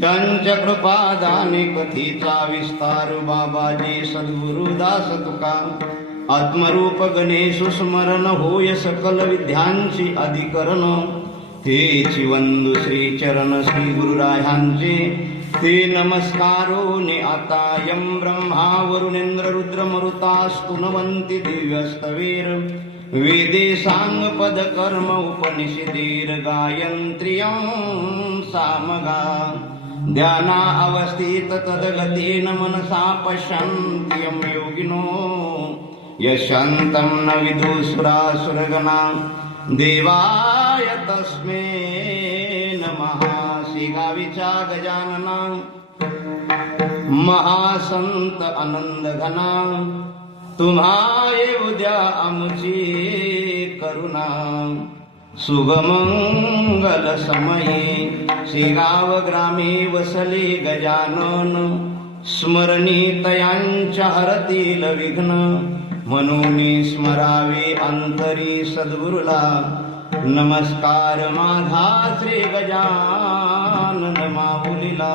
त्यांच्या कृपादाने कथीचा विस्तार बाबाजी सद्गुरुदास तुका आत्मरूप गणेश स्मरण होय सकल विद्यांची अधिकरण तेची वंदू श्री चरण श्री गुरुरायांचे ते नमस्कारो ने आता यम ब्रह्मा वरुणेंद्र रुद्र मरुता स्तुनवंती दिव्यस्तवीर वेदे सांग पद कर्म उपनिषदीर गायन्त्रियं सामगा ध्याना अवस्थित तद्गतेन मनसा पश्यन्ति यं योगिनो यशन्तं न विदुसुरासुरगणा देवाय तस्मै नमः श्रीगावीच्या गजानना महासंत आनंदघना तुम्हाये उद्या आमची करुणा शुभमंगल समये श्रीगाव ग्रामे वसले गजानन स्मरणीतयांच्या हरतील विघ्न म्हणून स्मरावे अंतरी सद्गुरुला नमस्कार माझा श्री गजानन माऊलीला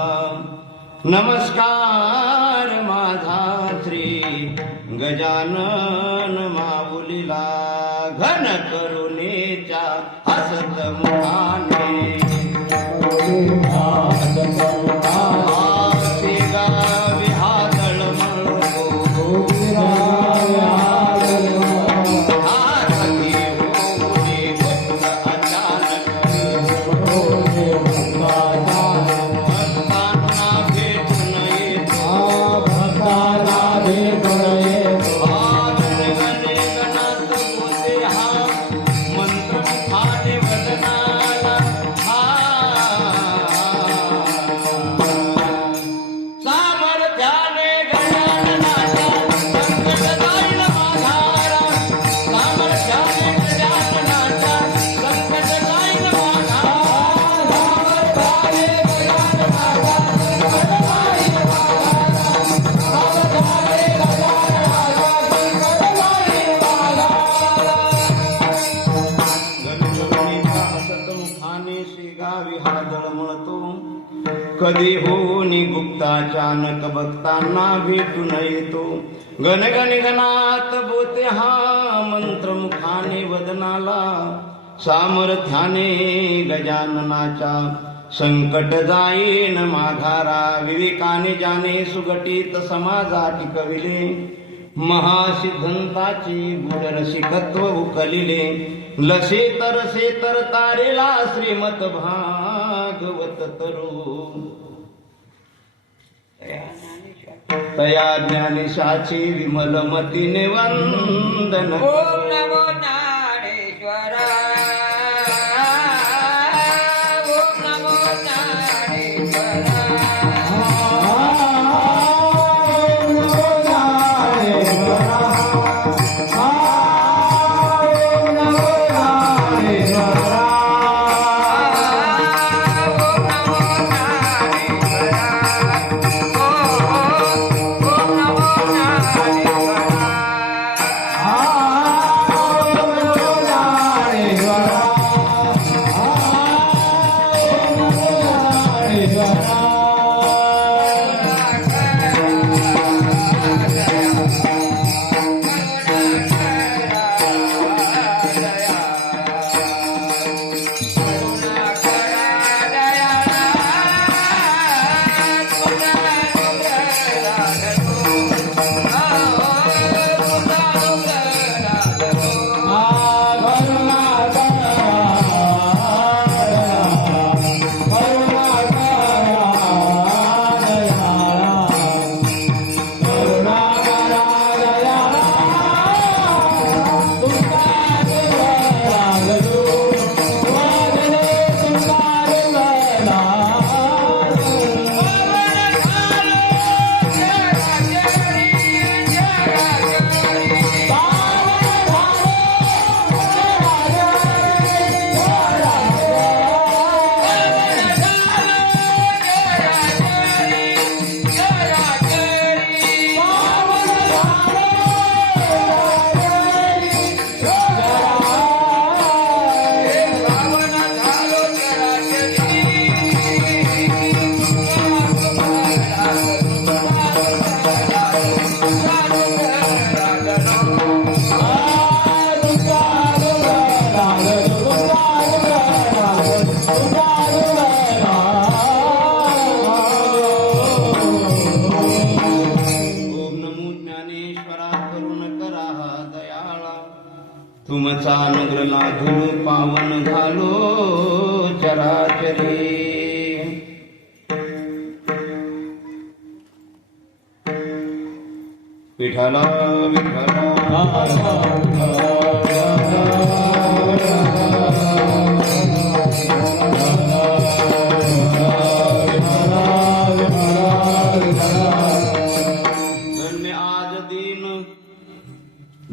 नमस्कार माझा श्री गजानन माऊलीला घन करुणेच्या हसत मुखाने कधी होनी गुप्ताचानक भक्तांना भेटून येतो गणगण गणात बोते हा मंत्र मुखाने वदनाला सामर्थ्याने गजाननाचा संकट जाईन माघारा विवेकाने जाणे सुगटीत समाजा टिकविले महासिद्धंताची गुढ रसिकत्व उकलिले लसे तर तारेला श्रीमत भागवत तरू तया ज्ञानेशाची विमल मतीने वंदन ओम नमो ज्ञानेश्वरा ओम नमो ज्ञानेश्वरा Oh चराचरी. विठ्ठल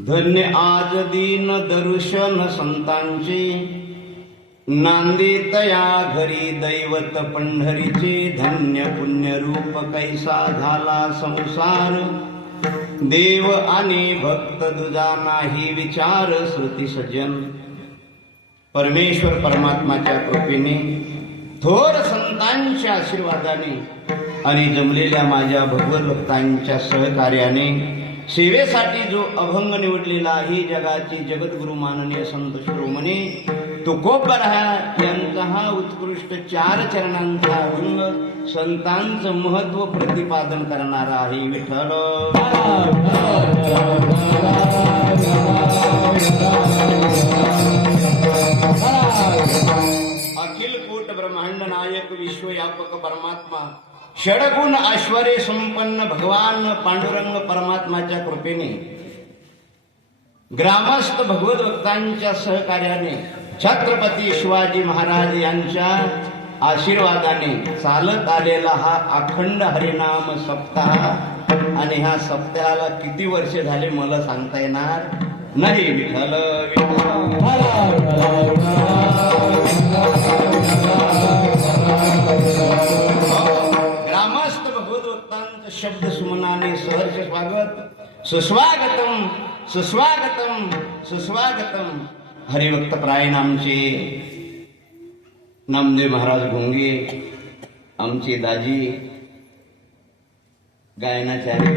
धन्य आज दीन दर्शन संतांचे, नांदे तया घरी दैवत पंढरीचे. धन्य पुण्य रूप कैसा झाला संसार, देव आणि भक्त दुजा नाही विचार. श्रुती सज्जन परमेश्वर परमात्माच्या कृपेने, थोर संतांच्या आशीर्वादाने आणि जमलेल्या माझ्या भगवत भक्तांच्या सहकार्याने सेवेसाठी जो अभंग निवडलेला आहे, जगाचे जगद्गुरु माननीय संत शिरोमणी तुकोबराय यांचा हा उत्कृष्ट 4 चरणांचा अभंग संतांचं महत्व प्रतिपादन करणारा आहे. विठ्ठल अखिल कोट ब्रह्मांड नायक विश्वव्यापक परमात्मा, षडगुण ऐश्वर्य संपन्न भगवान पांडुरंग परमात्माच्या कृपेने, ग्रामस्थ भगवत भक्तांच्या सहकार्याने, छत्रपती शिवाजी महाराज यांच्या आशीर्वादाने चालत आलेला हा अखंड हरिनाम सप्ताह. आणि ह्या सप्ताहाला किती वर्ष झाले मला सांगता येणार नाही. विठ्ठल ग्रामस्थ भगवत भक्तांचं शब्द सुमनाने सहर्ष स्वागत. सुस्वागतम सुस्वागतम सुस्वागतम. हरिभक्त प्रायण आमचे नामदेव महाराज घोंगे, आमचे दाजी गायनाचार्य,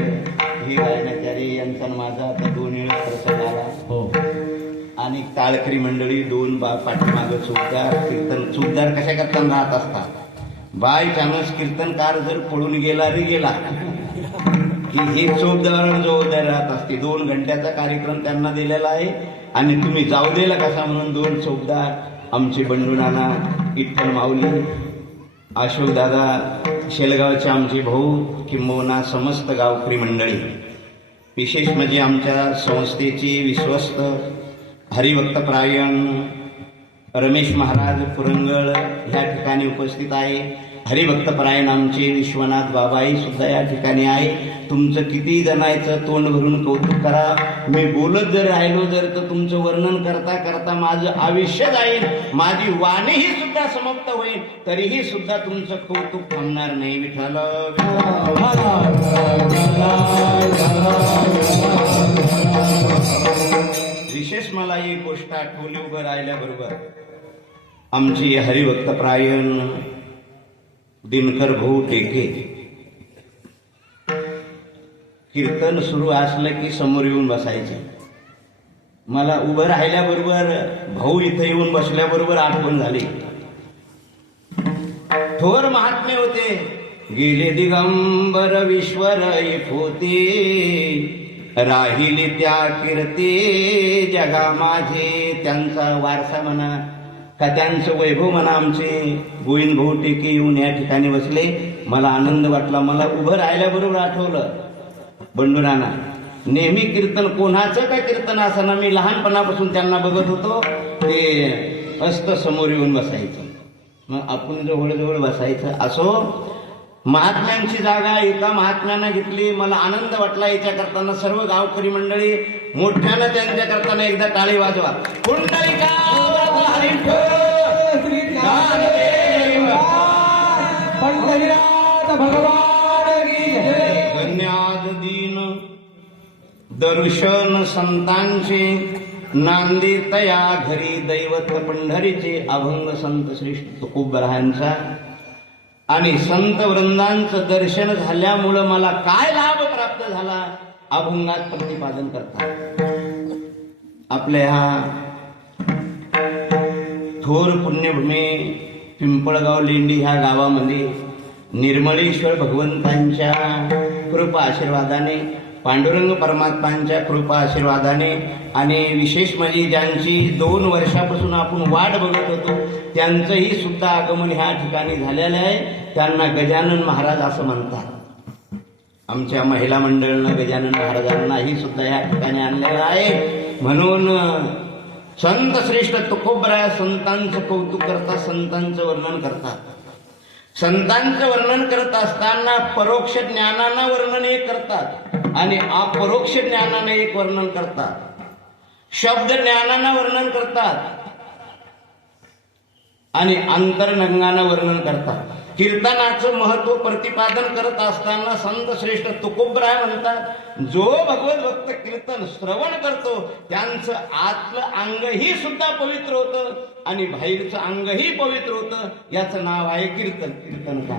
हे गायनाचार्य यांचा माझा आता 2 वेळा प्रसंग आला. आणि टाळकरी मंडळी 2 पाठीमागं चुकदार कीर्तन. चुकदार कशा करताना राहत असतात. बाय चान्स कीर्तनकार जर पळून गेला रे गेला की हे चोपदार जबाबदारी राहत असते. 2 घंट्याचा कार्यक्रम त्यांना दिलेला आहे आणि तुम्ही जाऊ दिला कसा म्हणून 2 चोपदार आमचे बंडू नाना, विठ्ठल माऊली, अशोक दादा, शेलगावचे आमचे भाऊ, किंबहुना समस्त गावकरी मंडळी, विशेष म्हणजे आमच्या संस्थेचे विश्वस्त हरिभक्त प्रायण रमेश महाराज पुरंगळ ह्या ठिकाणी उपस्थित आहे. हरिभक्त परायण आमचे विश्वनाथ बाबाई सुद्धा या ठिकाणी आहे. तुमचं किती जणायचं तोंड भरून कौतुक करा. मी बोलत जर राहिलो तर तुमचं वर्णन करता करता माझं आयुष्य जाईल, माझी वाणीही सुद्धा समाप्त होईल, तरीही सुद्धा तुमचं कौतुक थांबणार नाही. विठ्ठल विशेष मला एक गोष्ट आठवली उभं राहिल्याबरोबर. आमची हरिभक्त प्रायण दिनकर भाऊ टेके कीर्तन सुरू असलं की समोर येऊन बसायचे. मला उभं राहिल्याबरोबर भाऊ इथं येऊन बसल्याबरोबर आठवण झाली. थोर महात्मे होते, गेले दिगंबर विश्वर होते, राहिले त्या कीर्ती जगा माझे. त्यांचा वारसा म्हणा का त्यांचं वैभव म्हणा, आमचे गोविंद भाऊ टेके येऊन या ठिकाणी बसले. मला आनंद वाटला. मला उभं राहिल्याबरोबर आठवलं बंडूराना. नेहमी कीर्तन कोणाचं काय कीर्तन असताना मी लहानपणापासून त्यांना बघत होतो, ते अस्त समोर येऊन बसायचं, मग आपण जवळ बसायचं. असो, महात्म्यांची जागा एका महात्म्यानं घेतली. मला आनंद वाटला याच्या करताना. सर्व गावकरी मंडळी मोठ्यानं त्यांच्या करताना एकदा टाळी वाजवा. पुंडलिका धन्याद दीन दर्शन संतांचे, नांदे तया घरी दैवत पंढरीचे. अभंग संत श्रेष्ठ तुकोबरायांचा आणि संत वृंदांचं दर्शन झाल्यामुळं मला काय लाभ प्राप्त झाला अभंगात प्रतिपादन करतात. आपल्या ह्या थोर पुण्यभूमी पिंपळगाव लेंडी ह्या गावामध्ये निर्मळेश्वर भगवंतांच्या कृपा आशीर्वादाने पांडुरंग परमात्मांच्या कृपा आशीर्वादाने आणि विशेष म्हणजे ज्यांची 2 वर्षापासून आपण वाट बघत होतो त्यांचंही सुद्धा आगमन ह्या ठिकाणी झालेलं आहे. त्यांना गजानन महाराज असं म्हणतात. आमच्या महिला मंडळानं गजानन महाराजांनाही सुद्धा या ठिकाणी आणलेलं आहे. म्हणून संत श्रेष्ठ तुकोबराय संतांचं कौतुक करतात, संतांचं वर्णन करतात. संतांचं वर्णन करत असताना परोक्ष ज्ञानानं वर्णन एक करतात आणि अपरोक्ष ज्ञानानं एक वर्णन करतात. शब्द ज्ञानानं वर्णन करतात आणि अंतर्नंगानं वर्णन करतात. कीर्तनाचं महत्व प्रतिपादन करत असताना संत श्रेष्ठ तुकोबराय म्हणतात, जो भगवत भक्त कीर्तन श्रवण करतो त्यांचं आतलं अंगही सुद्धा पवित्र होतं आणि बाहेरचं अंगही पवित्र होतं. याचं नाव आहे कीर्तन. कीर्तनचा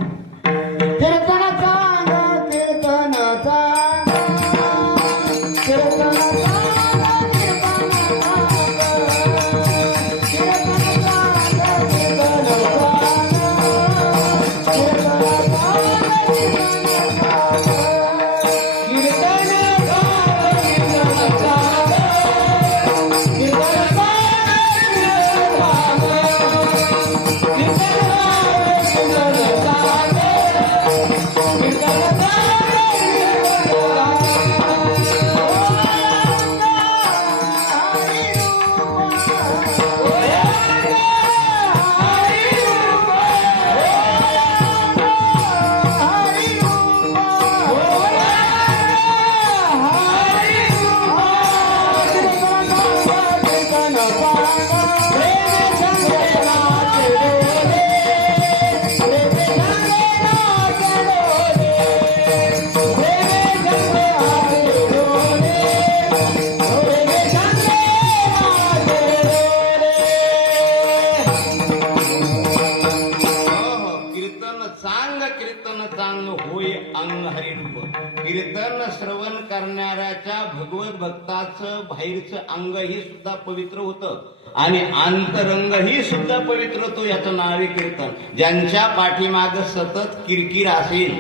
कीर्तन श्रवण करणाऱ्याच्या भगवत भक्ताचं बाहेरचं अंगही सुद्धा पवित्र होतं आणि अंतरंगही सुद्धा पवित्र होतो. याचं नाव आहे कीर्तन. ज्यांच्या पाठीमाग सतत किरकिर असेल,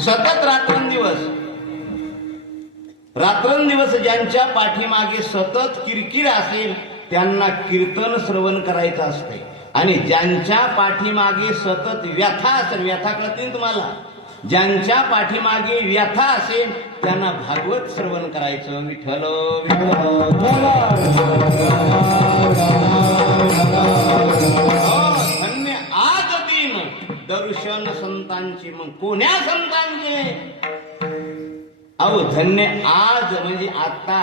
सतत रात्रंदिवस ज्यांच्या पाठीमागे सतत किरकिर असेल त्यांना कीर्तन श्रवण करायचं असते. आणि ज्यांच्या पाठीमागे सतत व्यथा असेल, व्यथा कळतील तुम्हाला, ज्यांच्या पाठीमागे व्यथा असेल त्यांना भागवत श्रवण करायचं. विठ्ठल धन्य आज दिन दर्शन संतांचे. मग कोण्या संतांचे? अहो धन्य आज म्हणजे आता,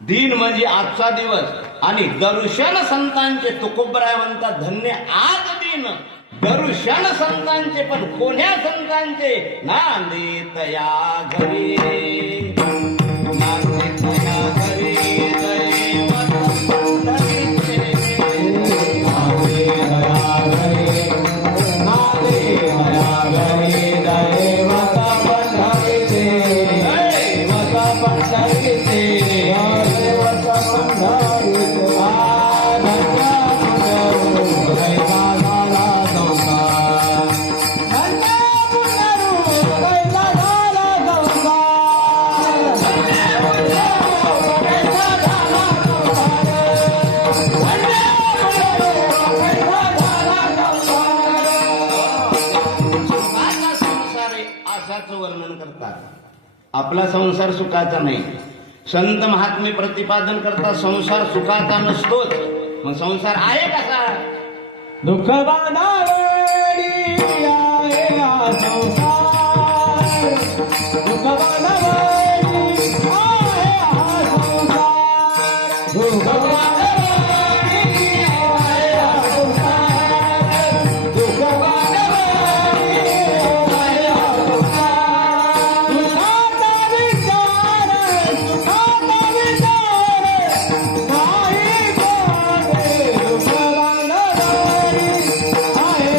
दिन म्हणजे आजचा दिवस आणि दर्शन संतांचे. तुकोबराय म्हणतात धन्य आज दिन दर्शन संतांचे. पण कोण्या संतांचे? नांदेत या घरी, नांदेत या घरी दैवत पंढरीचे, नांदेत या घरी, नांदेत या घरी दैवत पंढरीचे, दैवत पंढरीचे, दैवत पंढरीचे. वर्णन करतात. आपला संसार सुखाचा नाही. संत महात्मे प्रतिपादन करतात संसार सुखाचा नसतोच. मग संसार आहे कसा? दुःख बांधावडी आहे हा संसार, दुःख बांधावडी आहे हा संसार, दुःख बांधावडी आहे हा संसार, दुःख बांधावडी आहे हा संसार. सुखाचा विचार, सुखाचा विचार नाही कोणी, दुःख बांधावडी आहे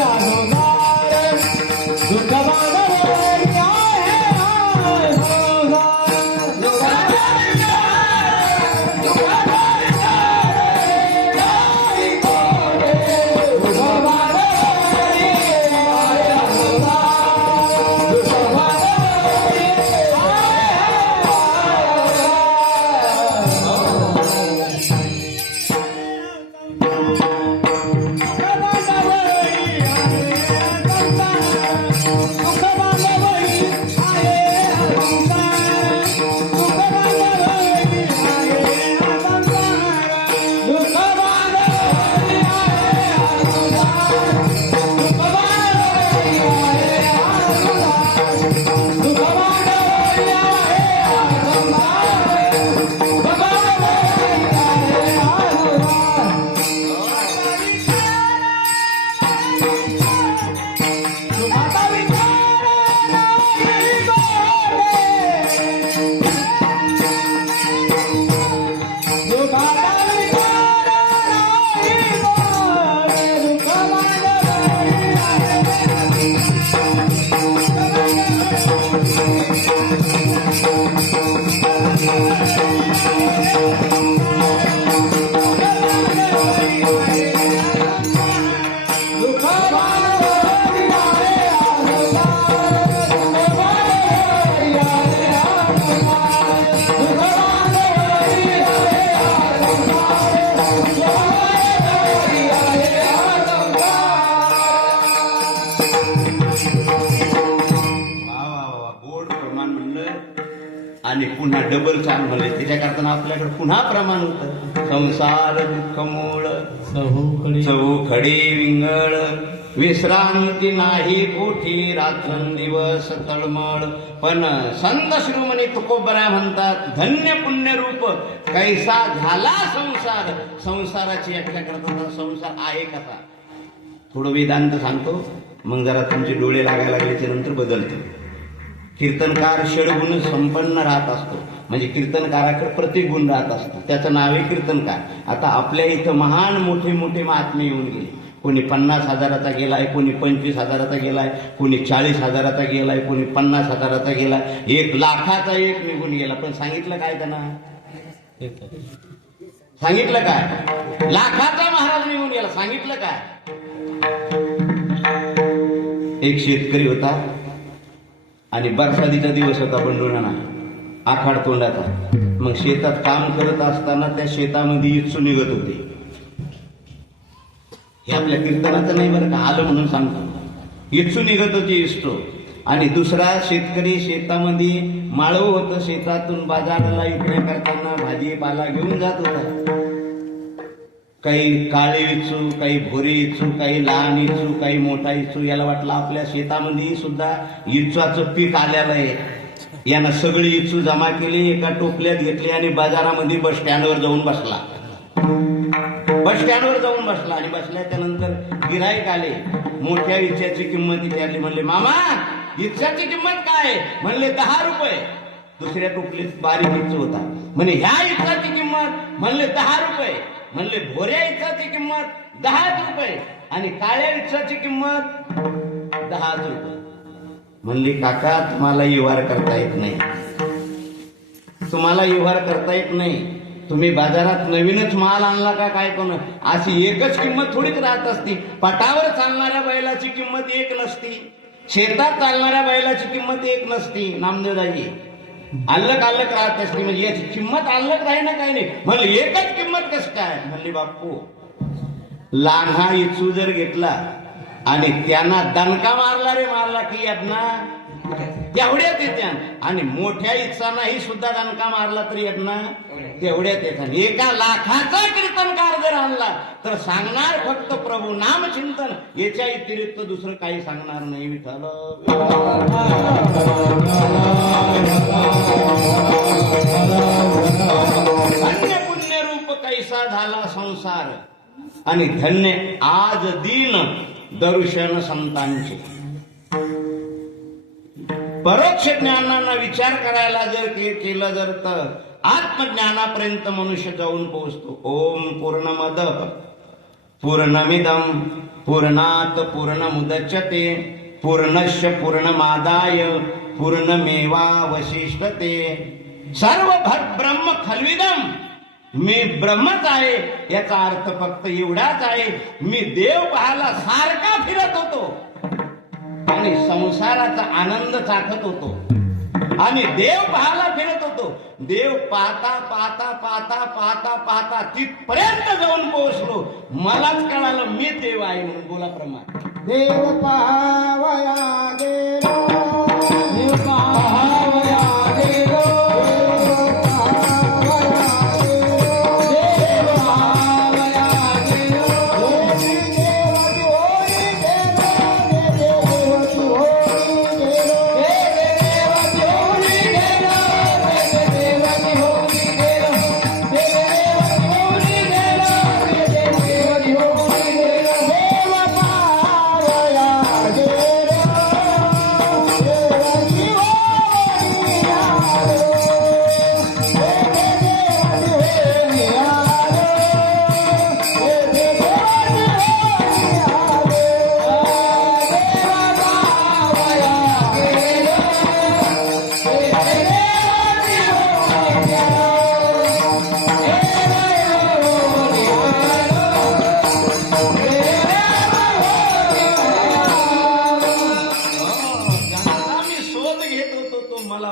आणि पुन्हा डबल चाल म्हणले. त्याच्या करताना आपल्याकडे पुन्हा प्रमाण होतं. संसार दुःख मूळ चौखडी विंगळ, विश्रांती नाही कोठी रात्रंदिवस तळमळ. पण संत शिरोमणी तुकोबरा म्हणतात, धन्य पुण्य रूप कैसा झाला संसार. संसाराची व्याख्या करताना संसार आहे कसा, थोडं वेदांत सांगतो, मग जरा तुमचे डोळे लागायला लागले ते नंतर बदलतो. कीर्तनकार षडगुण संपन्न राहत असतो, म्हणजे कीर्तनकाराकडे प्रत्येक गुण राहत असतो, त्याचं नाव आहे कीर्तनकार. आता आपल्या इथं महान मोठे मोठे महात्मे येऊन गेले. कोणी 50,000चा गेलाय, कोणी 25,000चा गेलाय, कोणी 40,000चा गेलाय, कोणी 50,000चा गेलाय, 1,00,000चा एक निघून गेला. पण सांगितलं काय त्यांना? सांगितलं काय? लाखाचा महाराज निघून गेला, सांगितलं काय? एक शेतकरी होता आणि बरसातीचा दिवस होता, बंडोळाना आखाड तोंडाचा. मग शेतात काम करत असताना त्या शेतामध्ये इच्छू निघत होते. हे आपल्या कीर्तनाचं नाही बरं का, आलं म्हणून सांगतो. इच्छू निघत होती इष्टो. आणि दुसरा शेतकरी शेतामध्ये माळव होतं, शेतातून बाजाराला विक्री करताना भाजीपाला घेऊन जात होता. काही काळे इच्छू, काही भोरे इच्छू, काही लहान इच्छू, काही मोठा इच्छू. याला वाटलं आपल्या शेतामध्ये सुद्धा इच्छाचं पीक आलेलं आहे. यानं सगळी इच्छू जमा केली, एका टोपल्यात घेतली आणि बाजारामध्ये बस स्टँडवर जाऊन बसला. बस स्टँडवर जाऊन बसला आणि बसल्याच्या नंतर गिऱ्हाईक आले. मोठ्या इच्छाची किंमत विचारली. म्हणले, मामा इच्छाची किंमत काय? म्हणले 10 रुपये. दुसऱ्या टोपलीत बारीक इच्छू होता. म्हणजे ह्या इच्छाची किंमत? म्हणले 10 रुपये. म्हणले भोऱ्या इच्छाची किंमत 10 रुपये आणि काळ्या इच्छाची किंमत 10 रुपये. म्हणले, काका तुम्हाला व्यवहार करता येत नाही, तुम्हाला व्यवहार करता येत नाही. तुम्ही बाजारात नवीनच माल आणला का काय? कोण अशी एकच किंमत थोडीच राहत असती. पटावर चालणाऱ्या बैलाची किंमत एक नसती, शेतात चालणाऱ्या बैलाची किंमत एक नसती. नामदेवदाजी अल्लक राहत असते. म्हणजे याची किंमत अल्लक राही ना, काही नाही. म्हणले एकच किंमत कसं काय? म्हणले, बापू लहाना इच्छू जर घेतला आणि त्यांना दणका मारला की यांना तेवढ्यात येत्या, आणि मोठ्या इच्छांनाही सुद्धा दणका मारला तरी यांना तेवढ्यात येतात. 1,00,000चा कीर्तनकार जर आणला तर सांगणार फक्त प्रभू नाम चिंतन, याच्या व्यतिरिक्त दुसरं काही सांगणार नाही. विठ्ठल धन्य पुण्य रूप कैसा झाला संसार, आणि धन्य आज दीन दर्शन संतांचे. परोक्ष ज्ञानांना विचार करायला जर केलं जर तर आत्मज्ञानापर्यंत मनुष्य जाऊन पोहोचतो. ओम पूर्णमद पूर्णमिदं पूर्णात पूर्णमुदच्यते पूर्णस्य पूर्णमादाय पूर्णमेवावशिष्यते. सर्व ब्रह्म खल्विदम, मी ब्रह्मच आहे. याचा अर्थ फक्त एवढाच आहे, मी देव पाहायला सारखा फिरत होतो आणि संसाराचा आनंद चाखत होतो आणि देव पाहायला फिरत होतो. देव पाहता पाहता पाहता पाहता पाहता तिथपर्यंत जाऊन पोहोचलो. मलाच कळालं मी देव आहे म्हणून. बोला प्रमाण. देव पाहावया गेलो, देव पाहावया गेलो,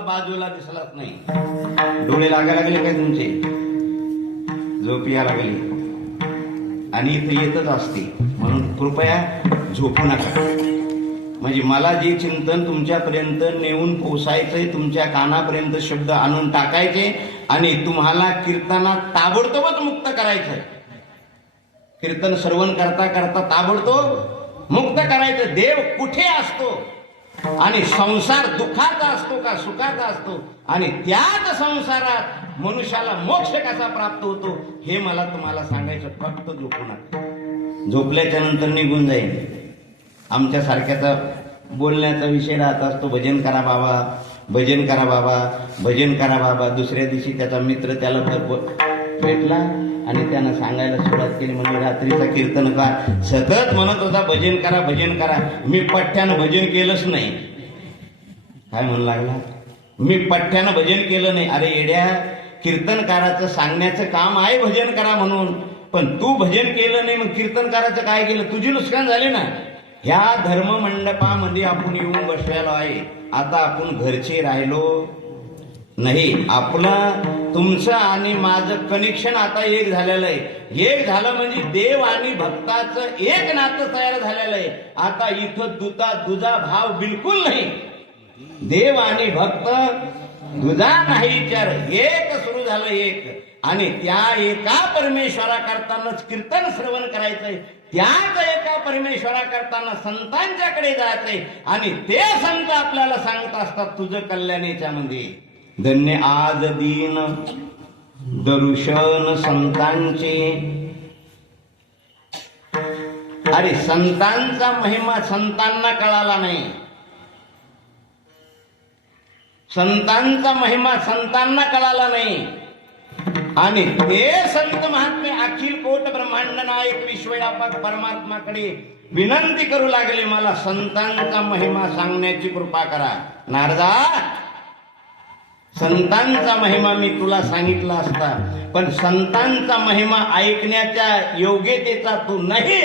बाजूला दिसलाच नाही. डोळे लागायला लागले काय तुमचे? झोप या लागली आणि इथे येतच असते, म्हणून कृपया झोपू नका. म्हणजे मला जे चिंतन तुमच्यापर्यंत नेऊन पोसायचंय, तुमच्या कानापर्यंत शब्द आणून टाकायचे आणि तुम्हाला कीर्तनात ताबडतोबच मुक्त करायचंय. कीर्तन श्रवण करता करता ताबडतोब मुक्त करायचं. देव कुठे असतो आणि संसार दुःखाचा असतो का सुखाचा असतो, आणि त्याच संसारात मनुष्याला मोक्ष कसा प्राप्त होतो हे मला तुम्हाला सांगायचं. फक्त झोपू नका. झोपल्याच्या नंतर निघून जाईल. आमच्या सारख्याचा बोलण्याचा विषय राहत असतो, भजन करा बाबा, भजन करा बाबा, भजन करा बाबा. दुसऱ्या दिवशी त्याचा मित्र त्याला भेटला आणि त्यानं सांगायला सुरुवात केली, म्हणजे रात्रीचा कीर्तनकार सतत म्हणत होता भजन करा भजन करा. मी पठ्ठ्यानं भजन केलंच नाही. काय म्हणू लागला, मी पठ्ठ्यानं भजन केलं नाही. अरे येड्या, कीर्तनकाराचं सांगण्याचं काम आहे भजन करा म्हणून, पण तू भजन केलं नाही, मग कीर्तनकाराचं काय केलं? तुझी नुकसान झाली ना. ह्या धर्ममंडपामध्ये आपण येऊन बसलेलो आहे. आता आपण घरचे राहिलो नाही. आपलं तुमचं आणि माझं कनेक्शन आता एक झालेलं आहे. एक झालं म्हणजे देव आणि भक्ताचं एक नातं तयार झालेलं आहे. आता इथं दुजा भाव बिलकुल नाही. देव आणि भक्त दुजा नाही विचार, एक सुरू झालं एक. आणि त्या एका परमेश्वरा करतानाच कीर्तन श्रवण करायचंय. त्याच एका परमेश्वरा करताना संतांच्याकडे जायचंय आणि ते संत आपल्याला सांगत असतात तुझं कल्याणीच्या मध्ये. धन्य आज दीन दर्शन संतांचे. अरे संतांचा महिमा संतांना कळाला नाही. संतांचा महिमा संतांना कळाला नाही. आणि ते संत महात्मे अखिल कोट ब्रह्मांड नायक विश्वव्यापक परमात्माकडे विनंती करू लागले, मला संतांचा महिमा सांगण्याची कृपा करा. नारदा, संतांचा महिमा मी तुला सांगितला असता, पण संतांचा महिमा ऐकण्याच्या योग्यतेचा तू नाही.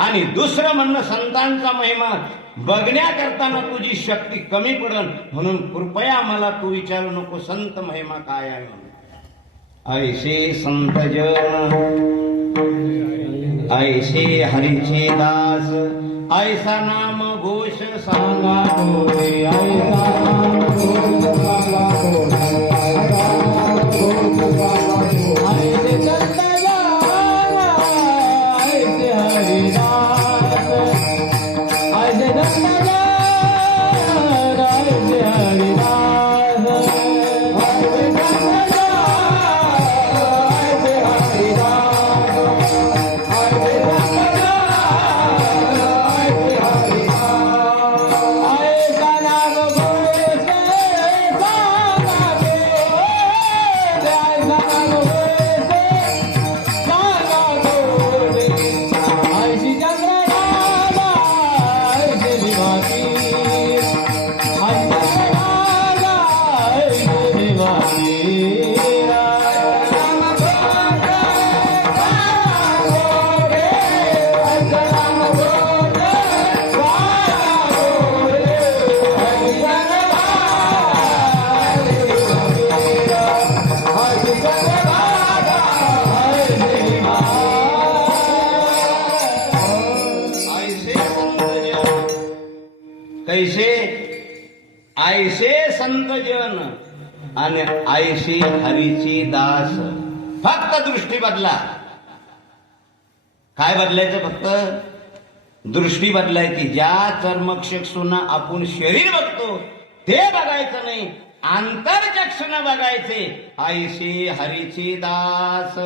आणि दुसरं म्हणणं, संतांचा महिमा बघण्याकरताना तुझी शक्ती कमी पडल, म्हणून कृपया मला तू विचारू नको संत महिमा काय आहे. ऐसे संत जन ऐसे हरीचे दास, ऐसा नाम घोष सांगा कोणी. ऐसा नाम घोष सांगा कोणी. ऐसे संत जन ऐसे हरिदास, ऐसे संत जन ऐसे हरिदास, ऐसे संत कैसे ऐसे संत जन आणि ऐशी हरीची दास. फक्त दृष्टी बदला. काय बदलायचं? फक्त दृष्टी बदलायची. ज्या चर्मचक्षुना आपण शरीर बघतो ते बघायचं नाही, आंतरचक्षुना बघायचे. ऐसे हरीची दास.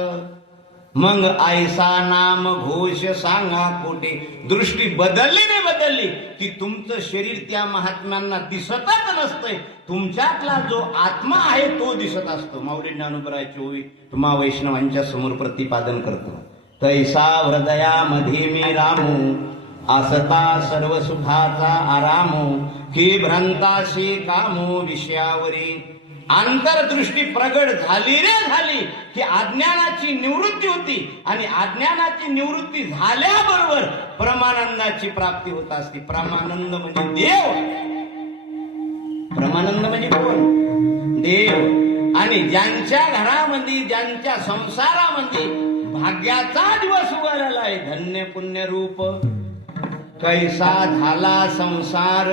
मग ऐसा नाम घोष सांगा कोटे. दृष्टी बदलली नाही बदलली की तुमचं शरीर त्या महात्म्यांना दिसतच नसतंय. तुमच्यातला जो आत्मा आहे तो दिसत असतो. माऊली ज्ञानोबरायची होई तुम्हा वैष्णवांच्या समोर प्रतिपादन करतो. तैसा हृदयामध्ये मी रामू, असता सर्व सुखाचा आरामो, की भ्रांताशी कामो विषयावरी. आंतरदृष्टी प्रगट झाली रे झाली की अज्ञानाची निवृत्ती होती, आणि अज्ञानाची निवृत्ती झाल्याबरोबर परमानंदाची प्राप्ती होत असते. परमानंद म्हणजे देव. परमानंद म्हणजे कोण? देव. आणि ज्यांच्या घरामध्ये ज्यांच्या संसारामध्ये भाग्याचा दिवस उभारला आहे, धन्य पुण्य रूप कैसा झाला संसार,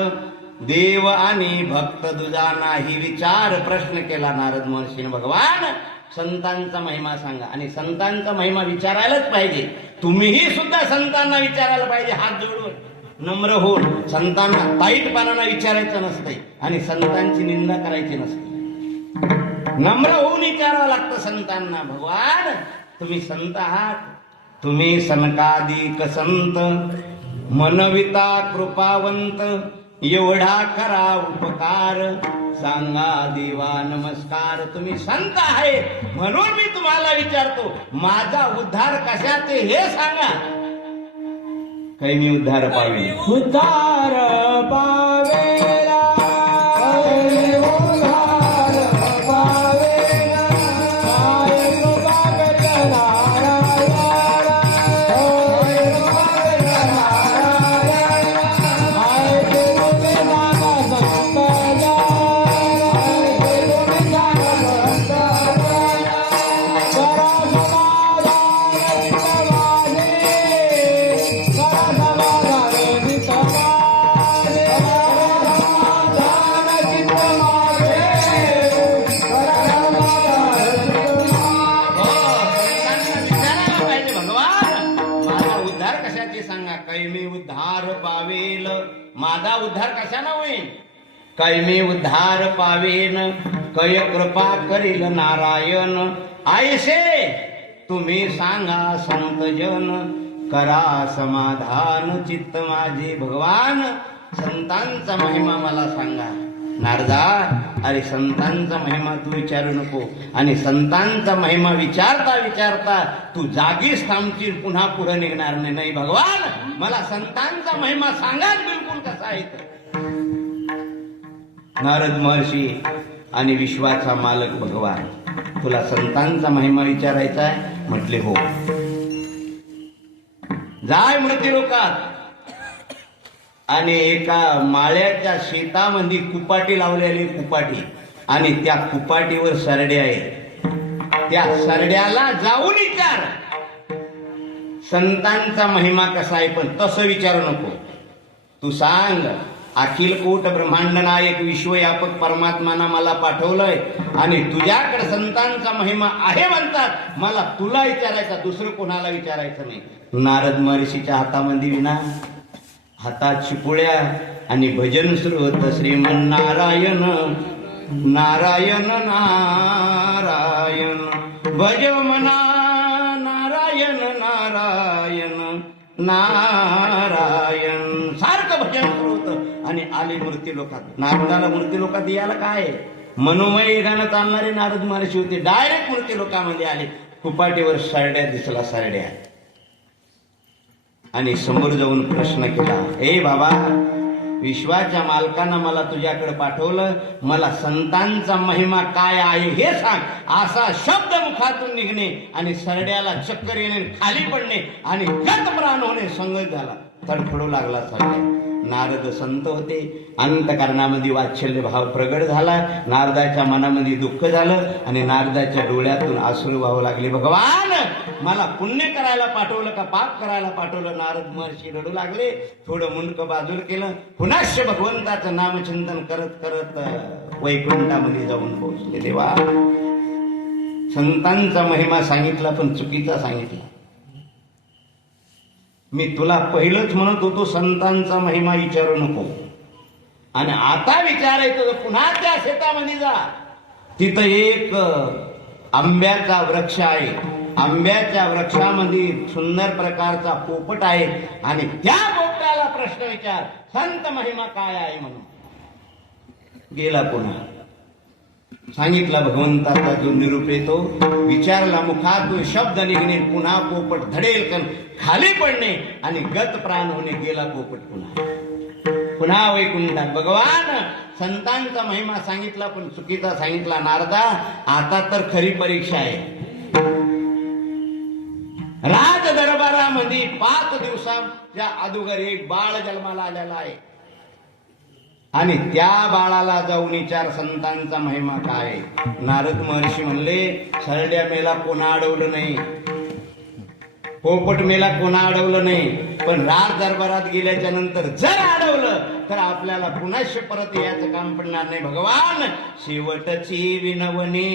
देव आणि भक्त दुजा नाही विचार. प्रश्न केला नारद महर्षीने, भगवान संतांचा महिमा सांगा. आणि संतांचा महिमा विचारायलाच पाहिजे. तुम्हीही सुद्धा संतांना विचारायला पाहिजे, हात जोडून नम्र होऊन. संतांना ताईटपणानं विचारायचं नसतंय आणि संतांची निंदा करायची नसते. नम्र होऊन विचारावं लागतं संतांना. भगवान तुम्ही संत आहात, तुम्ही सनकादिक संत, मनविता कृपावंत, एवढा करा उपकार, सांगा देवा नमस्कार. तुम्ही संत आहे म्हणून मी तुम्हाला विचारतो, माझा उद्धार कशाचे हे सांगा. काही मी उद्धार पावे, उद्धार पावेला, उद्धार पावेला, काय कृपा करणारा, काय कृपा करणारा, काय तुम्ही सांगा संताला, काय तुम्ही सांगा संताला, करा कैमी उद्धार पावेल. माझा उद्धार कशानं होईल? कैमी उद्धार पावेन, कय कृपा करील नारायण. आयसे तुम्ही सांगा संतजन, करा समाधान चित्त माझे. भगवान संतांचा महिमा मला सांगा. नारदा, अरे संतांचा महिमा तू विचारू नको. आणि संतांचा महिमा विचारता विचारता तू जागीच थांबशील, पुन्हा पुढे निघणार नाही. भगवान मला संतांचा महिमा सांगाच बिलकुल कसा आहे. नारद महर्षी आणि विश्वाचा मालक भगवान, तुला संतांचा महिमा विचारायचा आहे? म्हटले हो. जाय मृत्यूलोकात आणि एका माळ्याच्या शेतामध्ये कुपाटी लावलेली कुपाटी, आणि त्या कुपाटीवर सरडे आहे. त्या सरड्याला जाऊन विचार संतांचा महिमा कसा आहे. पण तसं विचारू नको. तू सांग, अखिल कोट ब्रह्मांड नायक विश्वव्यापक परमात्माना मला पाठवलंय आणि तुझ्याकडे संतांचा महिमा आहे म्हणतात. मला तुला विचारायचा, दुसरं कोणाला विचारायचं नाही. नारद महर्षीच्या हातामध्ये विना, हातात शिपुळ्या आणि भजन सुरू होतं. श्रीमन्नारायण नारायण नारायण, भज मना नारायण नारायण नारायण. सारखं भजन सुरू होतं. आणि आली मूर्ती लोकात. नारदाला मूर्ती लोकात यायला काय, मनोमय गाणं चालणारे नारद महर्षी होते. डायरेक्ट मूर्ती लोकांमध्ये आले. कुपाटीवर सरड्या दिसला, सरड्या. आणि समोर जाऊन प्रश्न केला, ए बाबा, विश्वाच्या मालकानं मला तुझ्याकडे पाठवलं, मला संतांचा महिमा काय आहे हे सांग. असा शब्द मुखातून निघणे आणि सरड्याला चक्कर येणे, खाली पडणे आणि गत प्राण होणे संगत झाला. तडफडू लागला सरड्या. नारद संत होते. अंतकरणामध्ये वात्सल्य भाव प्रगट झाला. नारदाच्या मनामध्ये दुःख झालं आणि नारदाच्या डोळ्यातून अश्रू वाहू लागले. भगवान मला पुण्य करायला पाठवलं का पाप करायला पाठवलं? नारद महर्षी रडू लागले. थोडं मुंडकं बाजूला केलं. पुन्हा भगवंताचं नामचिंतन करत करत वैकुंठामध्ये जाऊन पोहोचले. देवा, संतांचा महिमा सांगितला पण चुकीचा सांगितला. मी तुला पहिलंच म्हणत होतो संतांचा महिमा विचारू नको, आणि आता विचारायचं तर पुन्हा त्या शेतामध्ये जा. तिथं एक आंब्याचा वृक्ष आहे. आंब्याच्या वृक्षामध्ये सुंदर प्रकारचा पोपट आहे आणि त्या पोपटाला प्रश्न विचार, संत महिमा काय आहे म्हणून. गेला पुन्हा. सांगितला भगवंताचा जो निरूप येतो, विचारला, मुखातून शब्द निघणे, पुन्हा पोपट धडेल खाली पडणे आणि गत प्राण होणे. गेला पोपट पुन्हा वैकुंठात. भगवान संतांचा महिमा सांगितला पण चुकीचा सांगितला. नारदा, आता तर खरी परीक्षा आहे. राज दरबारामध्ये 5 दिवसाच्या अगोदर एक बाळ जन्माला आलेला आहे आणि त्या बाळाला जाऊन विचार संतांचा महिमा काय. नारद महर्षी म्हणले, सरड्या मेला कोणा अडवलं नाही. पोपट मेला कोणा अडवलं नाही, पण राज दरबारात गेल्याच्या नंतर जर अडवलं तर आपल्याला पुन्हा परत याचं काम पडणार नाही. भगवान शेवटची विनवणी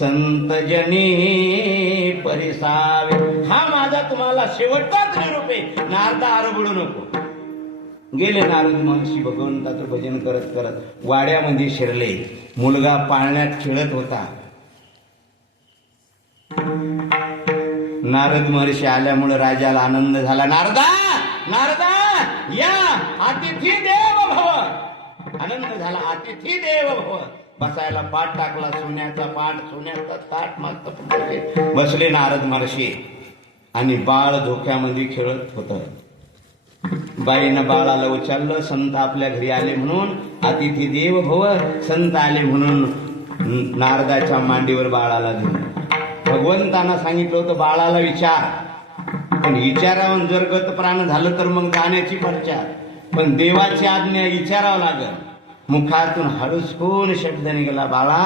संत जनी परिसावे, हा माझा तुम्हाला शेवटचाच निरोप आहे. नारदा आरबळू नको. गेले नारद महर्षी भगवंताचं भजन करत करत वाड्यामध्ये शिरले. मुलगा पाळण्यात खेळत होता. नारद महर्षी आल्यामुळे राजाला आनंद झाला. नारदा नारदा या, अतिथी देव भव. आनंद झाला. अतिथी देव भव. बसायला पाठ टाकला. सोन्याचा पाठ, सोन्याचा ताट मस्त बसले नारद महर्षी. आणि बाळ झोक्यामध्ये खेळत होत. बाईनं बाळाला उचललं. संत आपल्या घरी आले म्हणून, अतिथी देव भव, संत आले म्हणून नारदाच्या मांडीवर बाळाला दिलं. भगवंतांना सांगितलं होतं बाळाला विचार, पण विचारावून जर गत प्राण झालं तर मग जाण्याची पडचार. पण देवाची आज्ञा विचारावं लागल. मुखातून हळूसकून शब्द निघाला, बाळा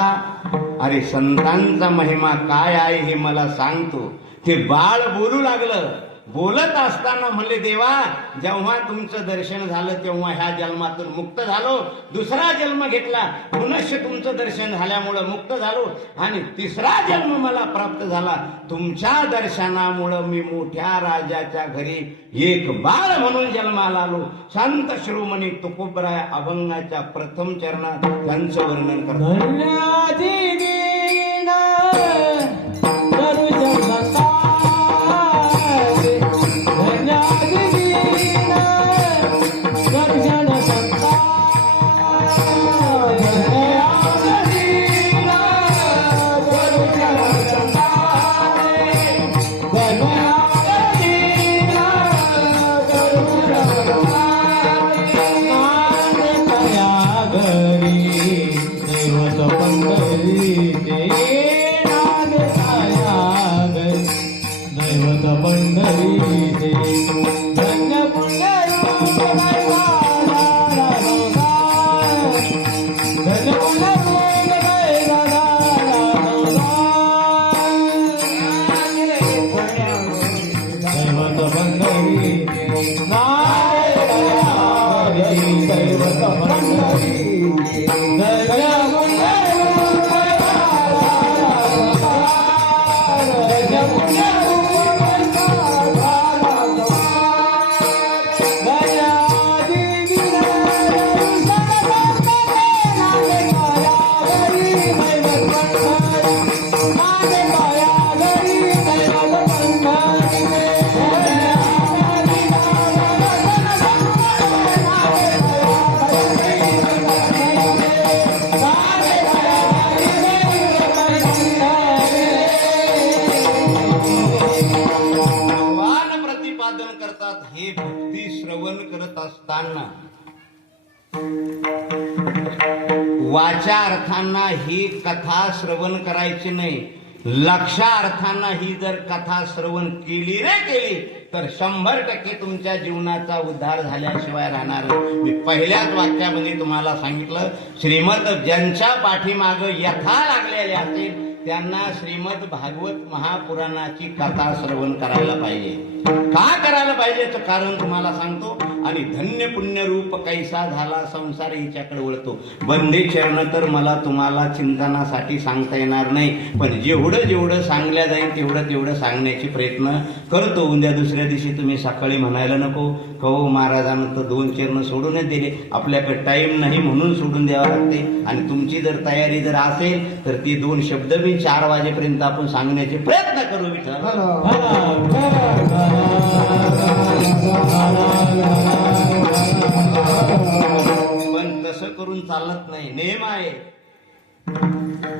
अरे संतांचा महिमा काय आहे हे मला सांगतो. ते बाळ बोलू लागलं. बोलत असताना म्हणले, देवा जेव्हा तुमचं दर्शन झालं तेव्हा ह्या जन्मातून मुक्त झालो. दुसरा जन्म घेतला, पुनश्च तुमचं दर्शन झाल्यामुळं मुक्त झालो. आणि तिसरा जन्म मला प्राप्त झाला. तुमच्या दर्शनामुळं मी मोठ्या राजाच्या घरी एक बाळ म्हणून जन्माला आलो. संत शिरोमणी तुकोबराय अभंगाच्या प्रथम चरणात त्यांचं वर्णन करतात. हे भक्ती श्रवण करत असताना वाचा अर्थांना ही कथा श्रवण करायची नाही. लक्षार्थांना ही जर कथा श्रवण केली तर 100% तुमच्या जीवनाचा उद्धार झाल्याशिवाय राहणार नाही. मी पहिल्याच वाक्यामध्ये तुम्हाला सांगितलं, श्रीमद ज्यांच्या पाठीमाग यथा लागलेले असेल त्यांना श्रीमद भागवत महापुराणाची कथा श्रवण करायला पाहिजे. का करायला पाहिजे तर कारण तुम्हाला सांगतो. आणि धन्य पुण्य रूप कैसा झाला संसार हिच्याकडे वळतो. बंदी चरण तर मला तुम्हाला चिंतनासाठी सांगता येणार नाही, पण जेवढं जेवढं सांगल्या जाईल तेवढं सांगण्याची प्रयत्न करतो. उद्या दुसऱ्या दिवशी तुम्ही सकाळी म्हणायला नको कहो महाराजांना तर 2 चरण सोडूनच दिले, आपल्याकडे टाइम नाही म्हणून सोडून द्यावं लागते. आणि तुमची जर तयारी जर असेल तर ती 2 शब्द मी 4 वाजेपर्यंत आपण सांगण्याचे प्रयत्न करू. विठ्ठल पण तसं करून चालत नाही.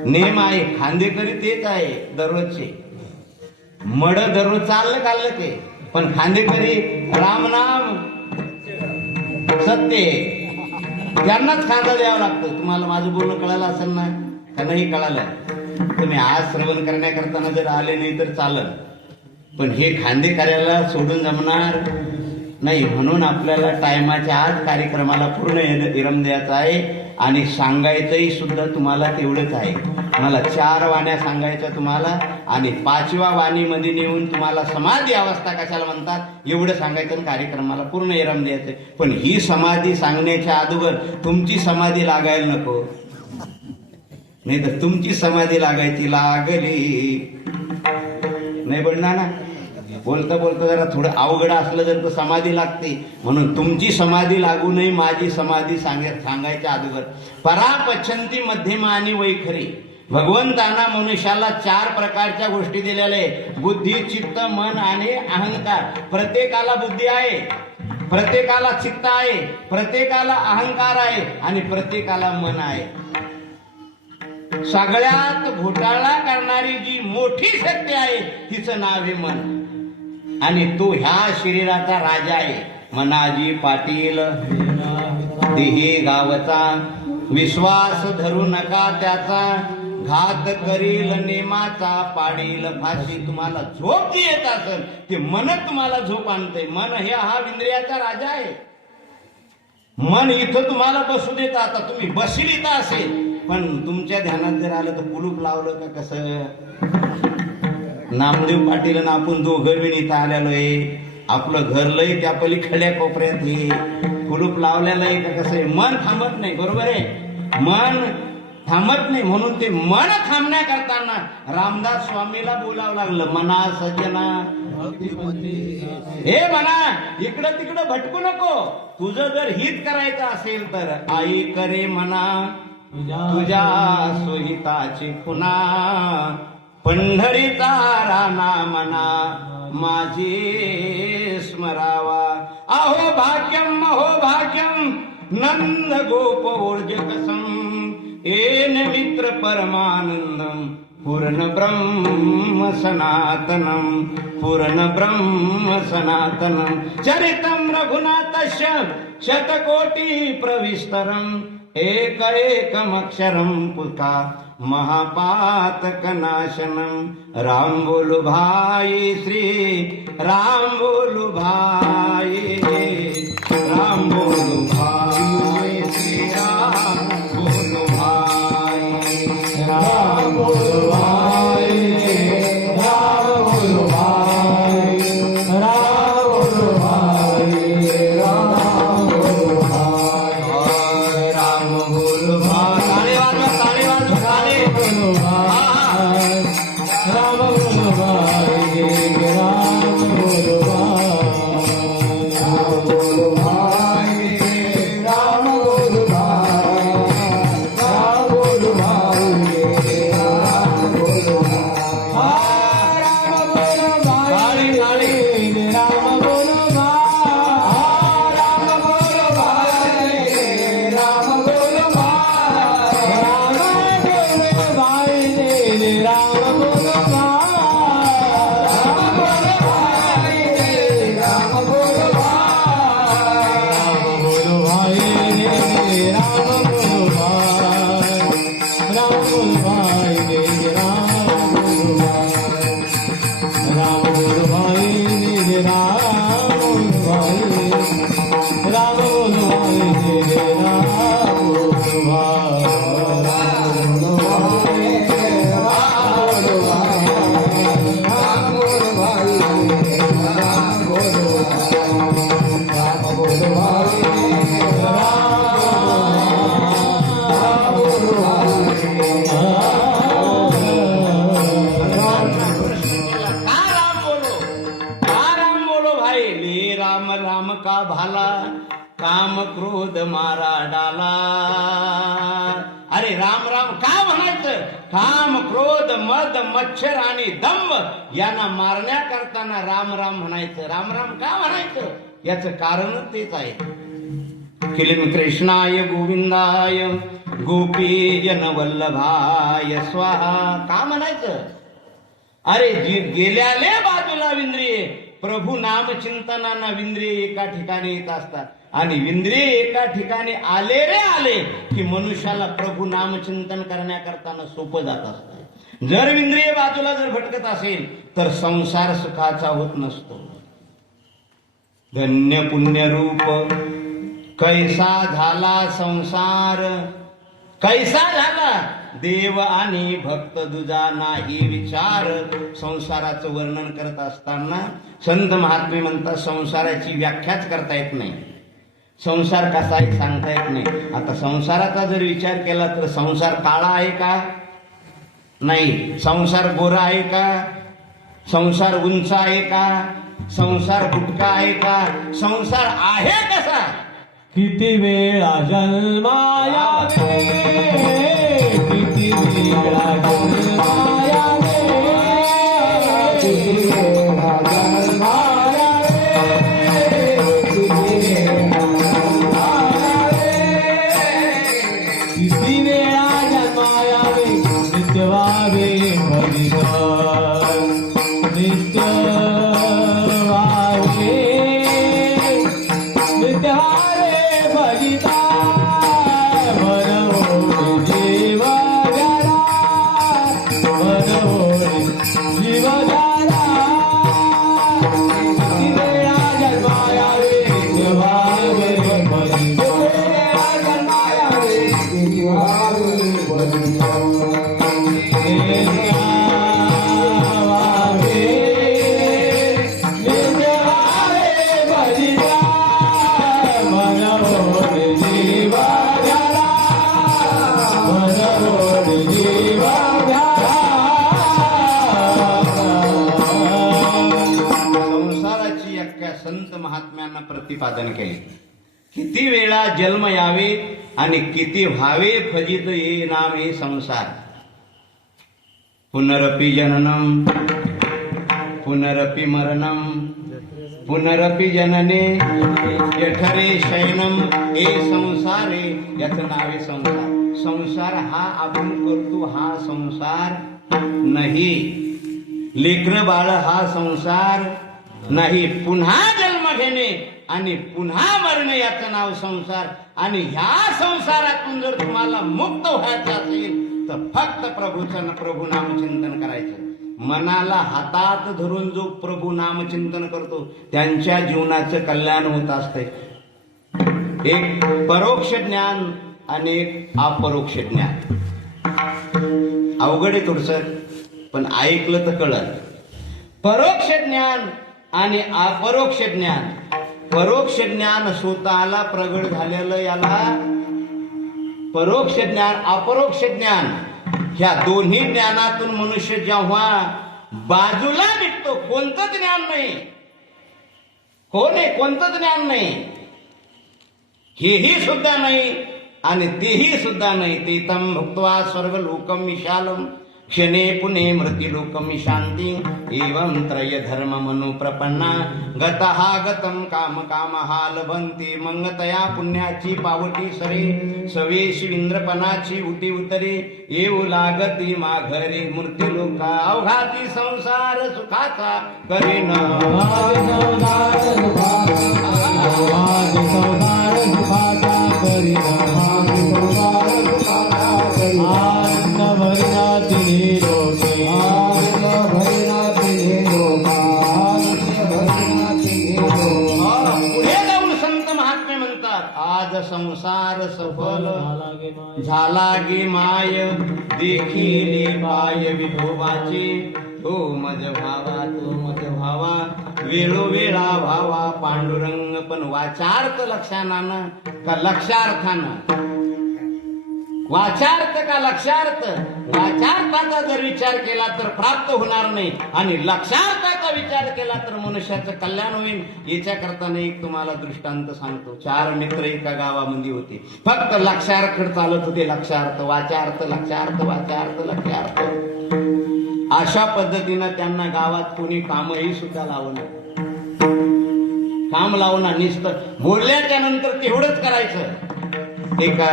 नेम आहे खांदेकरी तेच आहे दररोजचे. मड दररोज चाललं ते, पण खांदेकरी रामनाम सत्य त्यांनाच खांदा द्यावा लागतो. तुम्हाला माझं बोलणं कळालं असेल ना, का नाही कळालं? तुम्ही आज श्रवण करण्याकरताना जर आले नाही तर चालल, पण हे खांदेकऱ्याला सोडून जमणार नाही. म्हणून आपल्याला टायमाच्या आज कार्यक्रमाला पूर्ण इरम द्यायचा आहे. आणि सांगायचंही सुद्धा तुम्हाला तेवढंच आहे. मला 4 वाण्या सांगायच्या तुम्हाला आणि 5व्या वाणीमध्ये नेऊन तुम्हाला समाधी अवस्था कशाला म्हणतात एवढं सांगायचं आणि कार्यक्रमाला पूर्ण विराम द्यायचं. पण ही समाधी सांगण्याच्या अगोदर तुमची समाधी लागायला नको, नाही तर तुमची समाधी लागायची लागली नाही बनणार ना. बोलता बोलता जरा थोडं अवघड असलं जर तर समाधी लागते. म्हणून तुमची समाधी लागू नये, माझी समाधी सांगायच्या अगोदर. परापच्छंती मध्यमा आणि वैखरी. भगवंतांना मनुष्याला 4 प्रकारच्या गोष्टी दिलेल्या आहे. बुद्धी, चित्त, मन आणि अहंकार. प्रत्येकाला बुद्धी आहे, प्रत्येकाला चित्त आहे, प्रत्येकाला अहंकार आहे आणि प्रत्येकाला मन आहे. सगळ्यात घोटाळा करणारी जी मोठी शक्ती आहे तिचं नाव आहे मन आणि तो ह्या शरीराचा राजा आहे. मनाजी पाटील देही गावचा, विश्वास धरू नका त्याचा, घात करील नेमाचा, पाडील फाशी. तुम्हाला झोप जी येत असेल ते मन तुम्हाला झोप आणते. मन हे हा इंद्रियाचा राजा आहे. मन इथं तुम्हाला बसू देत. आता तुम्ही बसील इथं असेल पण तुमच्या ध्यानात जर आलं तर कुलूप लावलं का कसं. नामदेव पाटील आणि आपण दोघं बी इथं आलेलो आहे. आपलं घर लय त्या पलीकडल्या कोपऱ्यात हे कुलूप लावलेलं आहे का कसं आहे. मन थांबत नाही, बरोबर आहे. मन थांबत नाही म्हणून ते मन थांबण्या करताना रामदास स्वामीला बोलावं लागलं. मना सजना हे मना इकडं तिकडं भटकू नको. तुझं जर हित करायचं असेल तर आई करे मना तुझ्या सोहिताची खुना. पंढरीचा राणा मना माझे स्मरावा. अहो भाग्यम नंद गोप ऊर्जकसम येन मित्र परमानंदम पूर्ण ब्रह्म सनातनम. पूर्ण ब्रह्म सनातनम. चरितम रघुनाथस्य शतकोटी प्रविस्तरम. एक एकमक्षरम पुका महापातक नाशनम. राम बोलो भाई श्री राम बोलो भाई. राम बोलो भाई श्री राम बोलो भाई. राम बोलो भाई राम बोलो भाई. राम बोलो भाई राम बोलो भाई. राम बोलो भाई. ताली वाजवा ताली बोलो भाई. राम बोलो भाई. राम बोलो भाई. राम बोलो भाई. राम बोलो भाई. राम बोलो भाई. राम बोलो भाई. राम बोलो भाई. राम बोलो भाई. राम बोलो भाई. राम बोलो भाई. राम बोलो राम का भाला काम क्रोध मारा डाला. अरे राम राम का म्हणायचं. काम क्रोध मद मच्छर आणि दंभ यांना मारण्या करताना राम राम म्हणायचं. राम राम का म्हणायचं याचं कारणच तेच आहे. किलिम कृष्णाय गोविंदाय गोपी जन वल्लभाय स्वाहा का म्हणायचं. अरे गेल्याले बाजूला विंद्रिये प्रभू नामचिंतनाना विंद्रिये एका ठिकाणी येत असतात आणि विंद्रिये एका ठिकाणी आले रे आले की मनुष्याला प्रभू नामचिंतन करण्याकरताना सोपं जात असतं. जर विंद्रिये बाजूला जर भटकत असेल तर संसार सुखाचा होत नसतो. धन्य पुण्य रूप कैसा झाला संसार कैसा झाला देव आणि भक्त दुजा नाही विचार. संसाराचं वर्णन करत असताना संत महात्मे म्हणतात संसाराची व्याख्याच करता येत नाही. संसार कसा आहे सांगता येत नाही. आता संसाराचा जर विचार केला तर संसार काळा आहे का? नाही. संसार गोरा आहे का? संसार उंच आहे का? संसार बुटका आहे का? संसार आहे कसा? किती वेळा जन्मायावे, किती वेळा जन्मायावे, किती वेळा जन्मायावे, किती वेळा जन्मायावे, नित्य व्हावे भजिता, नित्य व्हावे, नित्य भजिता, मनोहर जीव जरा, मनोहर जीव जरा, किती वेळा जन्मायावे, नित्य व्हावे भजिता, जन्मायावे, नित्य व्हावे भजिता, संसाराची व्याख्या संत महात्म्यांना प्रतिपादन केले. किती वेळा जन्म यावे आणि किती व्हावे फजित ये नाम हे संसार. पुनरपि जननम पुनरपि मरणम पुनरपि जनने यठरे शयनम हे संसारे याचं नावे संसार. संसार हा आपण करतो हा संसार नाही. लेकरं बाळ हा संसार नाही. पुन्हा जन्म घेणे आणि पुन्हा मरणे याचं नाव संसार. आणि ह्या संसारातून जर तुम्हाला मुक्त व्हायचं असेल तर फक्त प्रभू नामचिंतन करायचं. मनाला हातात धरून जो प्रभू नामचिंतन करतो त्यांच्या जीवनाचं कल्याण होत असते. एक परोक्ष ज्ञान आणि एक अपरोक्ष ज्ञान. अवघड आहे थोडसं पण ऐकलं तर कळलं. परोक्ष ज्ञान आणि अपरोक्ष ज्ञान. परोक्ष ज्ञान स्वतःला प्रगट झालेलं याला परोक्ष ज्ञान. अपरोक्ष ज्ञान ह्या दोन्ही ज्ञानातून मनुष्य जेव्हा बाजूला निघतो कोणतं ज्ञान नाही. कोण आहे? कोणतं ज्ञान नाही. हेही सुद्धा नाही आणि तेही सुद्धा नाही. ते तम भुक्त्वा स्वर्ग लोकम विशालम क्षणे पुणे मृती लोकम शांती एवं त्रय धर्म मनु प्रपन्ना गतः गतम काम कामहा लभंती. मंगतया पुण्याची पावटी सरे सवेशी इंद्रपणाची उटी उतरे येऊ लागती माघरी मूर्ती लोका अवघाती संसार सुखाचा करीन. पुढे जाऊन संत महात्मे म्हणतात आज संसार सफल झाला गे माय देखिले पाय विठोबाचे. तो मज भावा वेळोवेळा भावा पांडुरंग. पण वाचार्थ लक्षानं का लक्षार्थानं? वाचार्थ का लक्षार्थ? वाचार्थाचा जर विचार केला तर प्राप्त होणार नाही आणि लक्षार्थाचा विचार केला तर मनुष्याचं कल्याण होईल. याच्याकरता एक तुम्हाला दृष्टांत सांगतो. 4 मित्र एका गावामध्ये होते. फक्त लक्षार्थ चालत होते. लक्षार्थ वाचार्थ लक्षार्थ वाचार्थ लक्षार्थ. अशा पद्धतीनं त्यांना गावात कोणी कामही सुद्धा लावलं. काम लावणं नुसतं बोलल्याच्या नंतर तेवढंच करायचं. एका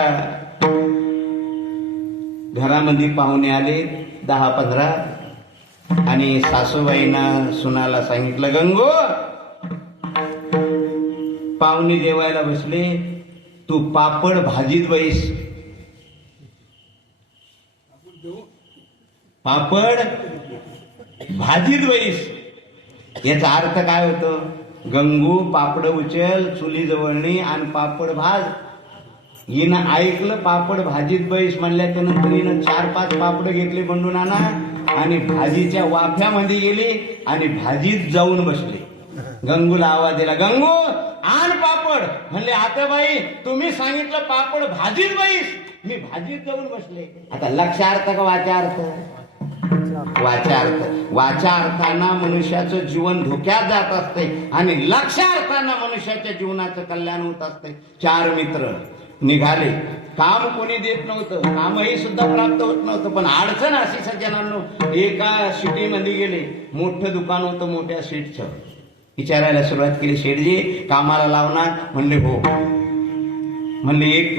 घरामध्ये पाहुणे आले 10-15 आणि सासूबाईंना सुनाला सांगितलं गंगो पाहुणे जेवायला बसले तू पापड भाजीत बैस. पापड भाजीत बैस. याचा अर्थ काय होतो? गंगू पापड उचल चुली जवळणी आणि पापड भाज. हिनं ऐकलं पापड भाजीत बैस म्हणल्याच्या नंतर हिनं 4-5 पापड घेतले बंडू नाना आणि भाजीच्या वाफ्यामध्ये गेले आणि भाजीत जाऊन बसले. गंगूला आवाज दिला, गंगू आण पापड. म्हणले आता बाई तुम्ही सांगितलं पापड भाजीत बैस, मी भाजीत जाऊन बसले. आता लक्षार्थ का वाचार्थ? वाचार्थ. वाचार्थाना मनुष्याचं जीवन धोक्यात जात असते आणि लक्षार्थाना मनुष्याच्या जीवनाचं कल्याण होत असते. 4 मित्र निघाले. काम कोणी देत नव्हतं, कामही सुद्धा प्राप्त होत नव्हतं, पण अडचण अशी सज्जनांनो, एका सिटीमध्ये गेले. मोठं दुकान होतं मोठ्या शेठचं. विचारायला सुरुवात केली, शेठजी कामाला लावणार? म्हणले हो. म्हणले एक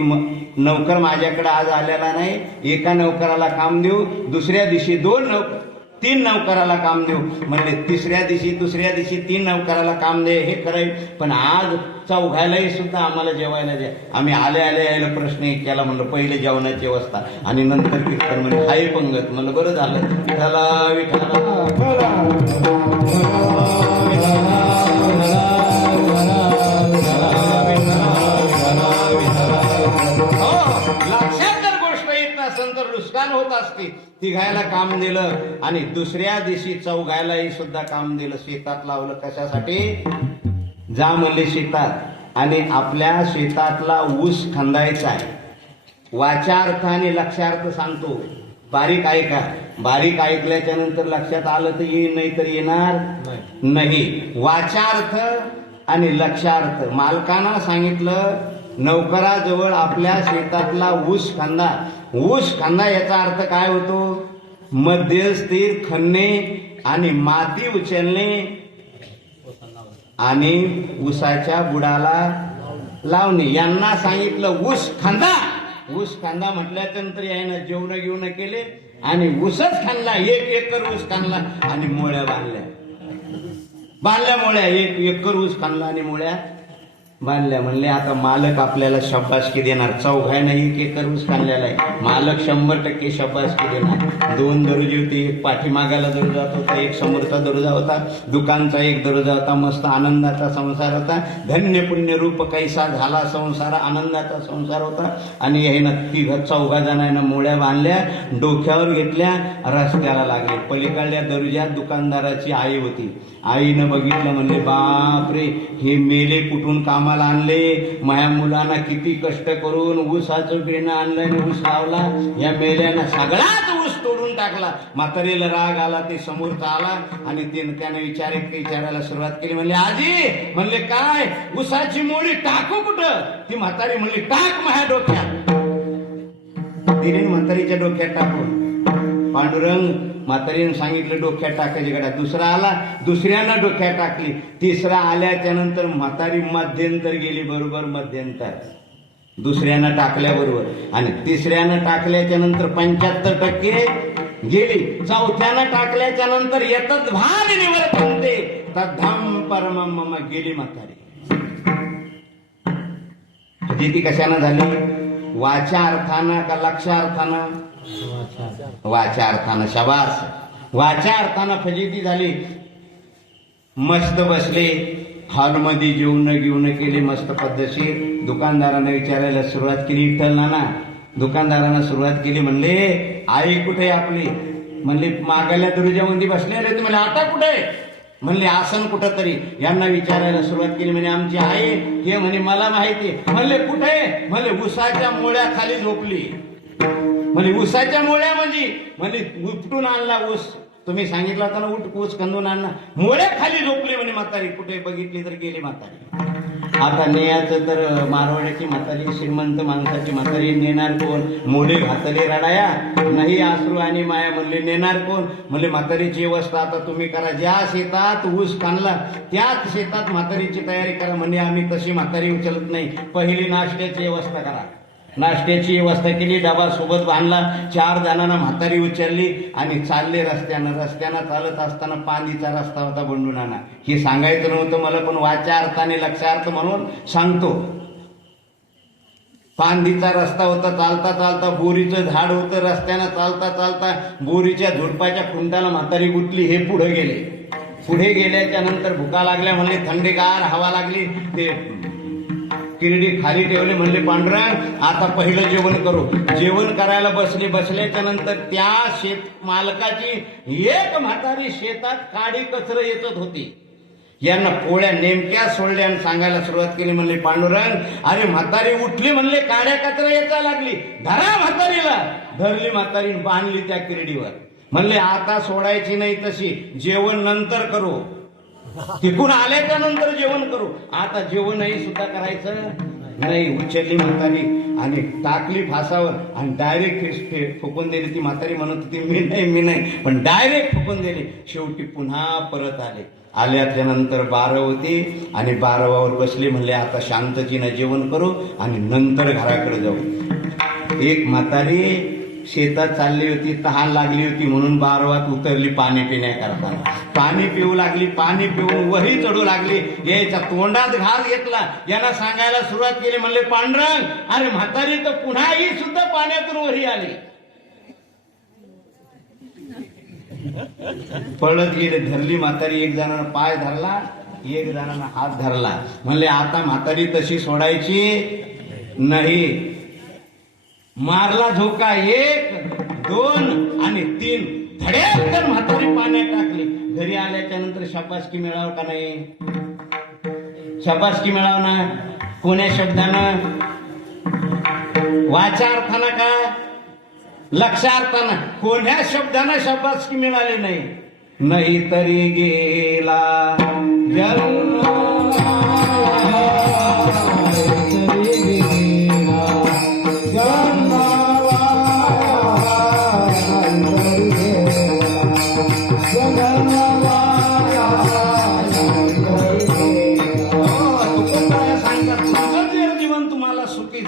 नौकर माझ्याकडे आज आलेला नाही, एका नौकराला काम देऊ, दुसऱ्या दिवशी 3 नौकराला काम देऊ. म्हणले तिसऱ्या दिवशी दुसऱ्या दिवशी 3 नौकराला काम दे, हे कराय, पण आज चौघायलाही सुद्धा आम्हाला जेवायला द्या. आम्ही यायला प्रश्न एक केला. म्हणलं पहिले जेवणाची व्यवस्था आणि नंतर कीर्तन. म्हणजे हाय पंगत. म्हणलं बरं झालं. विठाला विठाला लक्षात जर गोष्ट येत नसेल तर नुकसान होत असते. तिघायला काम दिलं आणि दुसऱ्या दिवशी चौघायलाही सुद्धा काम दिलं. शेतात लावलं. कशासाठी? जा म्हणले शेतात आणि आपल्या शेतातला ऊस खंदायचा आहे. वाचार्थ आणि लक्षार्थ सांगतो. बारीक ऐका. बारीक ऐकल्याच्या नंतर लक्षात आलं तर येईल, नाही तर येणार नाही. वाचार्थ आणि लक्षार्थ. मालकानं सांगितलं नौकराजवळ आपल्या शेतातला ऊस खांदा. ऊस खांदा याचा अर्थ काय होतो? मध्यस्थिर खणणे आणि माती उचलणे आणि ऊसाच्या बुडाला लावणे. यांना सांगितलं ऊस खांदा. ऊस खांदा म्हटल्याच्या नंतर यानं जेवण घेऊन केले आणि ऊसच खांदला. 1 एकर ऊस खांदला आणि मोळ्या बांधल्या मोळ्या. 1 एकर ऊस खांदला आणि मोळ्या बांधल्या. म्हणले आता मालक आपल्याला शाबासकी देणार. चौघायनं 1 एकर ऊस खांदलेला आहे. मालक 100% शाबासकी देणार. 2 दरोजे होते. एक पाठीमागाला दरोजा होता, एक समोरचा दरोजा होता, दुकानचा एक दरोजा होता. मस्त आनंदाचा संसार होता. धन्य पुण्य रूप कैसा झाला संसार. आनंदाचा संसार होता. आणि हे नक्की 4 जणांना मोळ्या बांधल्या, डोक्यावर घेतल्या, रस्त्याला लागले. पलीकडल्या दरोज्यात दुकानदाराची आई होती. आईनं बघितलं. म्हणले बापरे, हे मेले कुठून कामाला आणले. माझ्या मुलांना किती कष्ट करून ऊसाचं बेणं आणलं आणि ऊस लावला. या मेल्यानं सगळाच ऊस तोडून टाकला. म्हातारीला राग आला. ते समोरचा आला आणि त्याने विचारायला सुरुवात केली. म्हणले आजी, म्हणले काय? ऊसाची मोळी टाकू कुठं? ती म्हातारी म्हणली टाक माझ्या डोक्यात. तिने म्हातारीच्या डोक्यात टाकून. पांडुरंग म्हातारीनं सांगितलं डोक्यात टाकायची गड्या. दुसरा आला, दुसऱ्यानं डोक्यात टाकली. तिसरा आल्याच्या नंतर म्हातारी मध्यंतर गेली. बरोबर मध्यंतर. दुसऱ्यानं टाकल्याबरोबर. आणि तिसऱ्यानं टाकल्याच्या नंतर 75% गेली. चौथ्यानं टाकल्याच्या नंतर येतच भाग निवर्तन्ते तद्धम परमं मम. गेली म्हातारी. म्हणजे ती कशानं झाली? वाचार्थानं का लक्षार्थानं? वाचार्थानं. शाबास. वाचार्थानं फजिती झाली. मस्त बसले. हॉलमध्ये जेवण घेऊन केले मस्त पद्धतशीर. दुकानदारानं विचारायला सुरुवात केली. विठ्ठल नाना दुकानदारानं सुरुवात केली. म्हणले आई कुठे आपली? म्हणले मागायला दरोज्यामध्ये बसलेले. म्हणले आता कुठे? म्हणले आसन कुठं तरी. यांना विचारायला सुरुवात केली. म्हणे आमची आई. हे म्हणे मला माहिती. म्हणले कुठे? म्हणले ऊसाच्या मोळ्या खाली झोपली. म्हणजे ऊसाच्या मोळ्या म्हणजे उपटून आणला ऊस. तुम्ही सांगितलं होता ना ऊस खंदून आणला. मोळ्या खाली झोपली म्हणे म्हातारी. कुठे बघितली तर गेली म्हातारी. आता नेयाचं तर मारवाड्याची म्हातारी, श्रीमंत माणसाची म्हातारी. नेणार कोण? मोडे घातले रडाया नाही आसरू आणि माया. म्हणले नेणार कोण? म्हणले म्हातारीची व्यवस्था आता तुम्ही करा. ज्या शेतात ऊस खाणला त्याच शेतात म्हातारीची तयारी करा. म्हणजे आम्ही तशी म्हातारी उचलत नाही. पहिली नाश्त्याची व्यवस्था करा. नाश्त्याची व्यवस्था केली. डबा सोबत बांधला. 4 जणांना म्हातारी उचलली आणि चालले रस्त्यानं. चालत असताना पांदीचा रस्ता होता बंडू नाना. हे सांगायचं नव्हतं मला, पण वाचार्थ आणि लक्षार्थ म्हणून सांगतो. पांदीचा रस्ता होता. चालता चालता बोरीचं झाड होतं. रस्त्यानं चालता चालता बोरीच्या झुडपाच्या खुंटाला म्हातारी गुंतली. हे पुढे गेले. पुढे गेल्याच्या नंतर भुका लागल्या. म्हणले थंडीगार हवा लागली. ते किरडी खाली ठेवले, म्हणले पांडुरंग आता पहिलं जेवण करू. जेवण करायला बसल्याच्या नंतर त्या शेत मालकाची एक म्हातारी शेतात काडी कचरं येतच होती. यांना पोळ्या नेमक्या सोडल्या आणि सांगायला सुरुवात केली. म्हणले पांडुरंग अरे म्हातारी उठली, म्हणले काड्या कचरा यायला लागली, धरा म्हातारीला. धरली म्हातारी, बांधली त्या किरडीवर. म्हणले आता सोडायची नाही तशी, जेवण नंतर करू, तिकून आल्याच्या नंतर जेवण करू. आता जेवणही सुद्धा करायचं नाही. उचलली म्हातारी आणि टाकली फासावर आणि डायरेक्ट फुकून दिली. ती म्हातारी म्हणत होती मी नाही, पण डायरेक्ट फुकून दिली. शेवटी पुन्हा परत आल्याच्या नंतर 12 होती आणि 12वावर बसले. म्हणले आता शांततेनं जेवण करू आणि नंतर घराकडे जाऊ. एक म्हातारी शेतात चालली होती, तहान लागली होती म्हणून 12वात उतरली पाणी पिण्याकरता. पाणी पिऊ लागली, पाणी पिऊन वही चढू लागली. याच्या तोंडात घास घेतला. यांना सांगायला सुरुवात केली. म्हणले पांडुरंग अरे म्हातारी तर पुन्हा ही सुद्धा पाण्यातून वही आली. पळत गेले. धरली म्हातारी, एक जणांना पाय धरला, एक जणांना हात धरला. म्हणले आता म्हातारी तशी सोडायची नाही. मारला झोका 1, 2 आणि 3. धड्यात म्हातारी पाण्यात टाकली. घरी आल्याच्या नंतर शाबासकी मिळाव का नाही? शाबासकी मिळाव ना. कोण्या शब्दानं? वाचार्थानं का लक्षार्थानं? कोण्या शब्दानं शाबासकी मिळाली नाही? नाही तरी गेला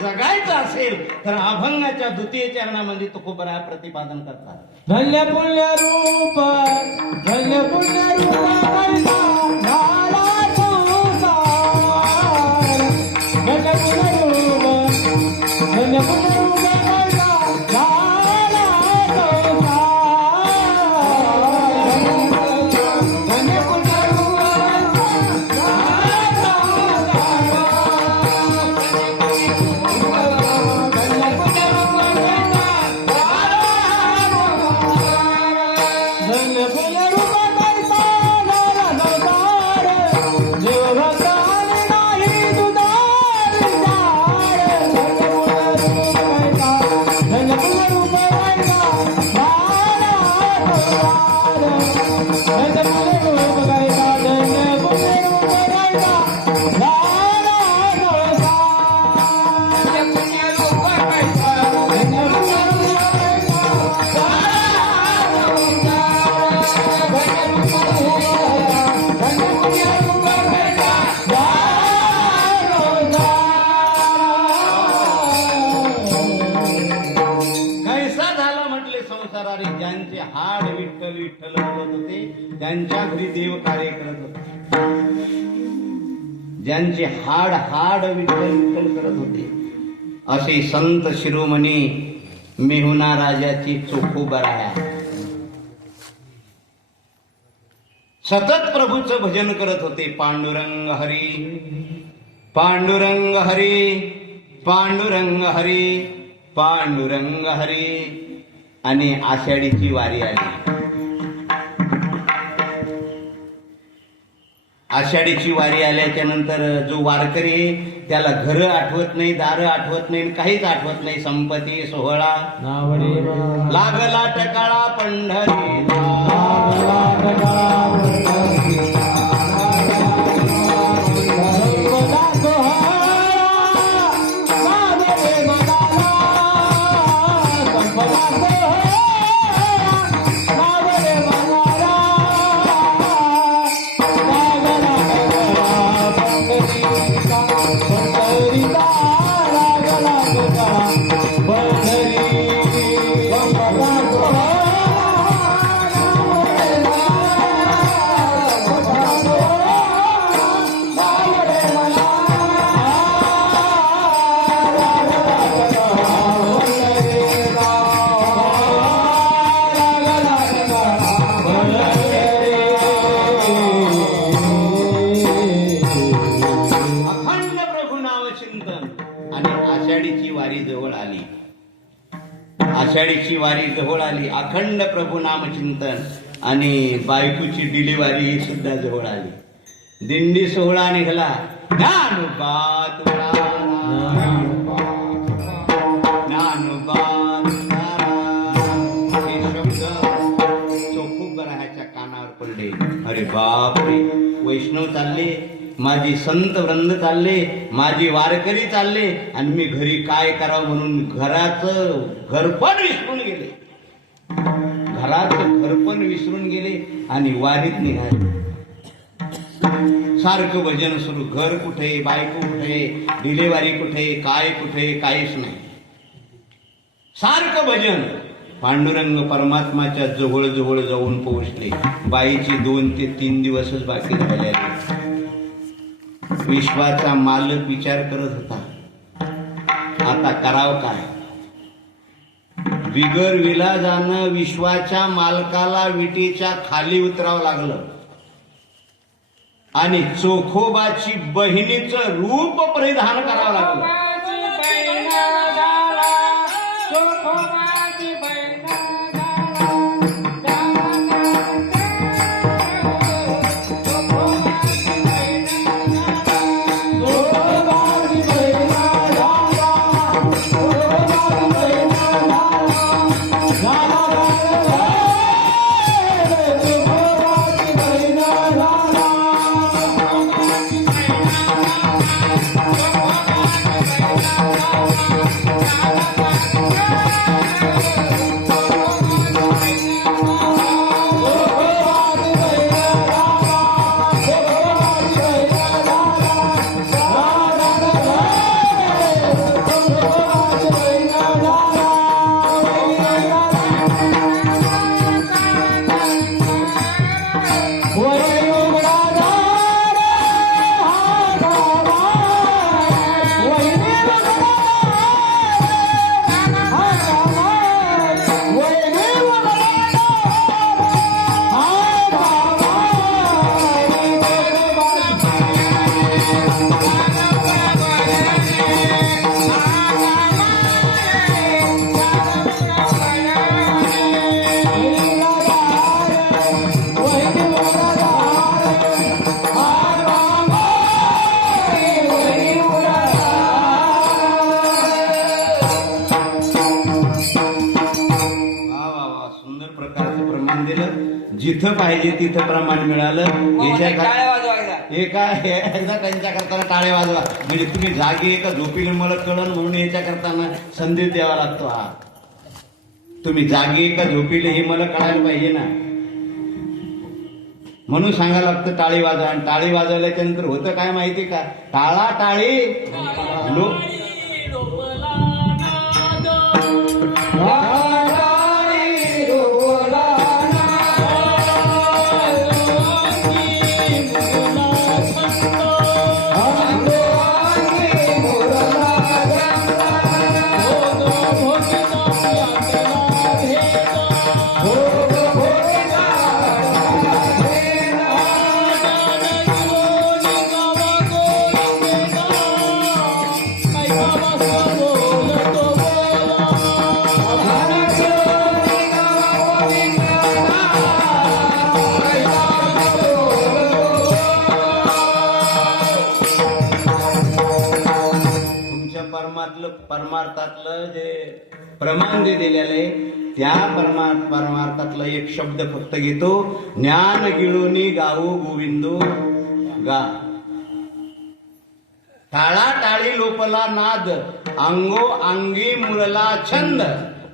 जगायचं असेल तर अभंगाच्या द्वितीय चरणामध्ये तुकोबरा प्रतिपादन करतात. धन्य पुण्य रूप, धन्य पुण्य रूप झाला संसार. धन्य पुण्य रूप, धन्य पुण्य रूप ज्यांचे हाड विठ्ठल विठ्ठल बोलत होते, त्यांच्या घरी देव कार्य करत होते. ज्यांचे हाड विठ्ठल विठ्ठल करत होते असे संत शिरोमणी मेहुना राजाची चोखोबराया सतत प्रभूचं भजन करत होते. पांडुरंग हरी, पांडुरंग हरी, पांडुरंग हरी, पांडुरंग हरी. आणि आषाढीची वारी आली. आषाढीची वारी आल्याच्या नंतर जो वारकरी त्याला घर आठवत नाही, दार आठवत नाही, काहीच आठवत नाही. संपत्ती सोहळा लागला टकाळा पंढरी, नामचिंतन. आणि आषाढीची वारी जवळ आली. आषाढीची वारी जवळ आली. अखंड प्रभू नामचिंतन आणि बायकोची डिलिव्हरी सुद्धा जवळ आली. दिंडी सोहळा निघाला. ज्ञानोबा तुकाराम, ज्ञानोबा तुकाराम हे शब्द चोखोबराच्या कानावर पडले. अरे बापरे, वैष्णव चालले, माझी संत वृंद चालले, माझी वारकरी चालले, आणि मी घरी काय करावं म्हणून घराचं घरपण विसरून गेले. घराचं घरपण विसरून गेले आणि वारीत निघाले. सारखं भजन सुरू. घर कुठे, बायको कुठे, डिलेवारी कुठे, काय कुठे, काहीच नाही. सारखं भजन. पांडुरंग परमात्माच्या जवळ जवळ जाऊन पोहोचले. बाईची 2 ते 3 दिवसच बाकी राहिले. विश्वाचा मालक विचार करत होता, आता करावं काय. बिगर विलाजानं विश्वाच्या मालकाला विटीच्या खाली उतरावं लागलं आणि चोखोबाची बहिणीचं रूप परिधान करावं लागलं. जिथं पाहिजे तिथं प्रमाण मिळालं. एकदा त्यांच्या करताना टाळे वाजवा. म्हणजे तुम्ही जागे एका झोपीला मला कळण म्हणून याच्या करताना संदेश द्यावा लागतो. हा तुम्ही जागे एका झोपीले हे मला कळायला पाहिजे ना, म्हणून सांगायला लागतं टाळी वाजवा. आणि टाळी वाजवल्याच्या नंतर होतं काय माहिती का, टाळा टाळी लोक परमार्थातलं जे प्रमाण जे दिलेलं आहे त्या परमार्थातला एक शब्द फक्त घेतो. ज्ञान गिळोनी गाऊ गोविंदो गा. टाळा टाळी लोपला नाद, अंगो अंगी मुरला छंद,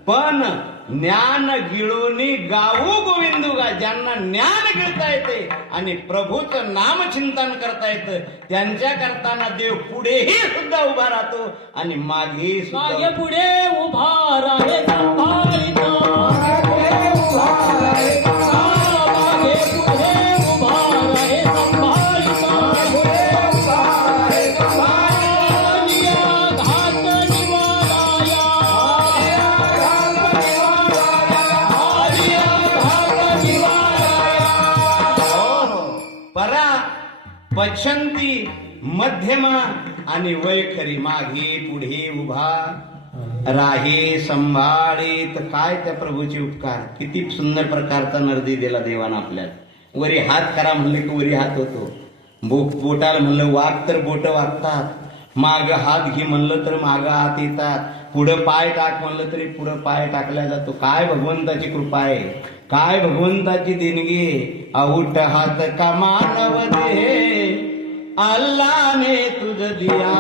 पण ज्ञान गिळोनी गाऊ गोविंदो गा. ज्यांना ज्ञान गिळता येते आणि प्रभूचं नामचिंतन करता येतं त्यांच्या करताना देव पुढेही सुद्धा उभा राहतो आणि मागे सुद्धा पुढे उभा राहे संभाळितो. परा पश्यन्ति मध्यमा आणि वैखरी मागे पुढे उभा राहे संभाळीत. काय त्या प्रभूचे उपकार, किती सुंदर प्रकारचा नरदी दिला देवानं आपल्याला. वरी हात करा म्हणलं की वरी हात होतो, बोटाला म्हणलं वाग तर बोट वागतात, माग हात घे म्हणलं तर माग हात येतात, पुढं पाय टाक म्हणलं तरी पुढं पाय टाकला जातो. काय भगवंताची कृपा आहे, काय भगवंताची देणगी. आऊट हात का मानव दे अल्लाने तुझ दिया,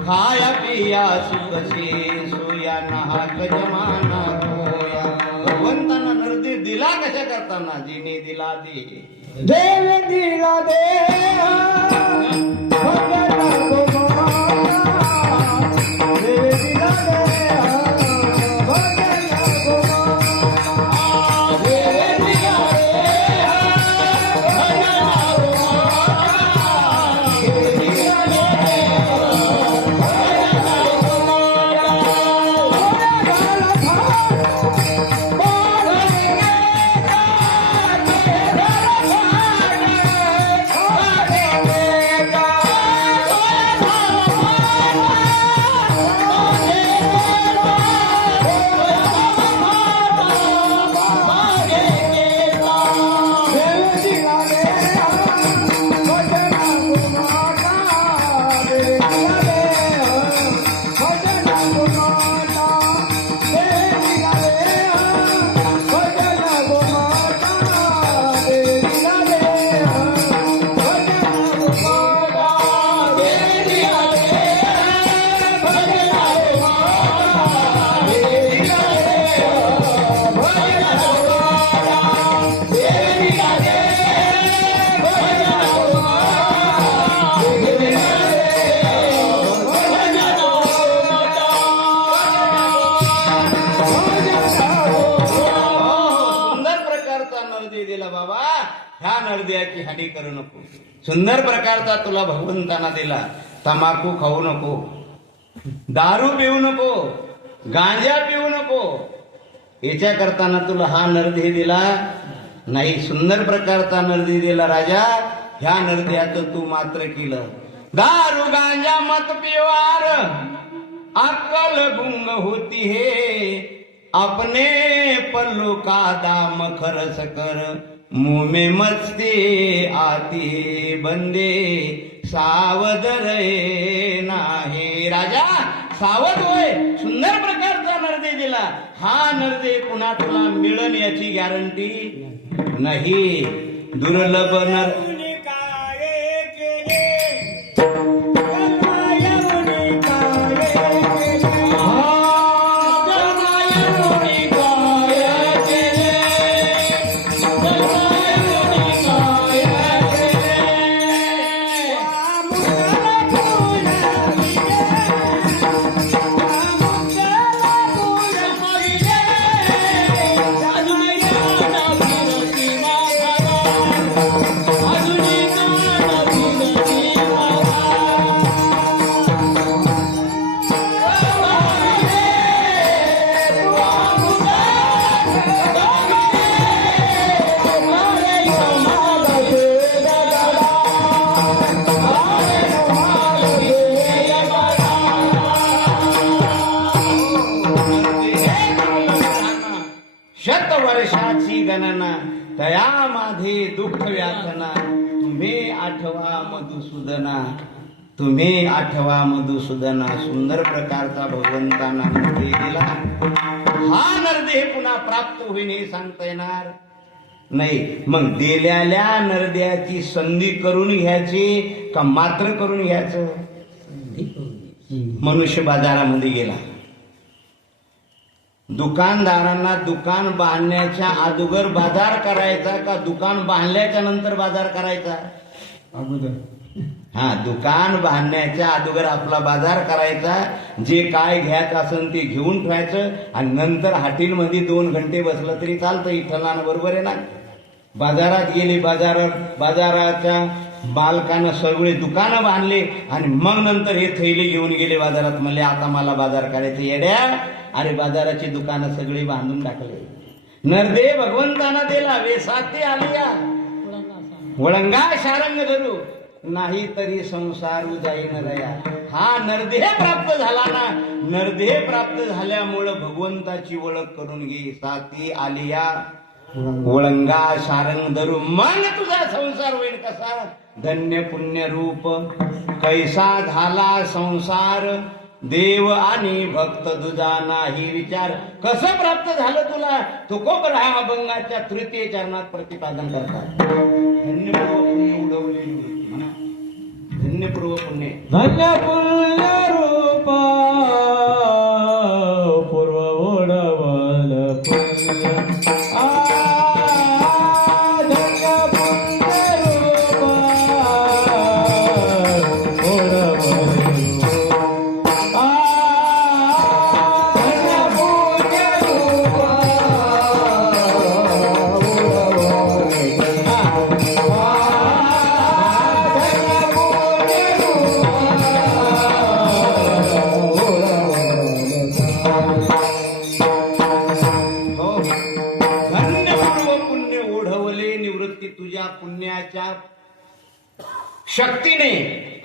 खाया पिया सुख से सोया नाहक जमाना होया. भगवंतांना नरदी दिला कशा करताना, जिने दिला दे देव दिला दे भगवान को माना, देव दिला दे भगवान को माना, देव दिला दे भगवान को माना, देव दिला दे भगवान को नरद्याची हानी करू नको. सुंदर प्रकारचा तुला भगवंताना दिला. तंबाखू खाऊ नको, दारू पिऊ नको, गांजा पिऊ नको. याच्या करताना तुला हा नरदे दिला नाही. सुंदर प्रकारचा नरदे दिला राजा. ह्या नरद्याचं तू मात्र केलं. दारू गांजा मत पिवार अक्कल गुंग होती है, अपने पल्लू का दाम खरस कर, मुंह में मस्ती आती बंदे सावध रे नाही. राजा सावध होय. सुंदर प्रकारचा नरदे दिला. हा नरदे पुन्हा तुला मिळन याची गॅरंटी नाही. दुर्लभ नर शतवर्षाची गणना, तयामध्ये दुःख व्यासना. तुम्ही आठवा मधुसूदना, तुम्ही आठवा मधुसूदना. सुंदर प्रकारचा भगवंतांना नरदे दिला. हा नरदे पुन्हा प्राप्त होईल हे सांगता येणार नाही. मग दिलेल्या नरद्याची संधी करून घ्यायची का मात्र करून घ्यायचं. मनुष्य बाजारामध्ये गेला. दुकानदारांना दुकान बांधण्याच्या अगोदर बाजार करायचा का दुकान बांधल्याच्या नंतर बाजार करायचा. हा, दुकान बांधण्याच्या अगोदर आपला बाजार करायचा. जे काय घ्यायचं असेल ते घेऊन ठेवायचं आणि नंतर हॉटेलमध्ये 2 घंटे बसलं तरी चालतं. इथलानं बरोबर आहे ना. बाजारात गेले, बाजाराच्या बालकानं सगळे दुकानं बांधले आणि मग नंतर हे थैले घेऊन गेले बाजारात. म्हणले आता मला बाजार करायचं. येड्या, अरे बाजाराची दुकानं सगळी बांधून टाकले. नरदे भगवंताना दिला. वेसाते आलिया वळंगा शारंग धरू. नाही तरी संसार जाईन रया. हा नरदेह प्राप्त झाला ना, नरदेह प्राप्त झाल्यामुळं भगवंताची ओळख करून घे. साथी आलिया वळंगा शारंग धरू, मग तुझा संसार होईल कसा. धन्य पुण्य रूप कैसा झाला संसार, देव आणि भक्त तुझा नाही विचार. कसं प्राप्त झालं तुला, तुकोबरा अभंगाच्या तृतीय चरणात प्रतिपादन करतात. धन्यपूर्व पुण्य उडवलेली होती म्हणा. धन्यपूर्व पुण्य. धन्य पुण्य रूपा पूर्व ओढवल पुण्य. धन्य पुण्य रूपा ओढवल तुझ्या पुण्याच्या शक्तीने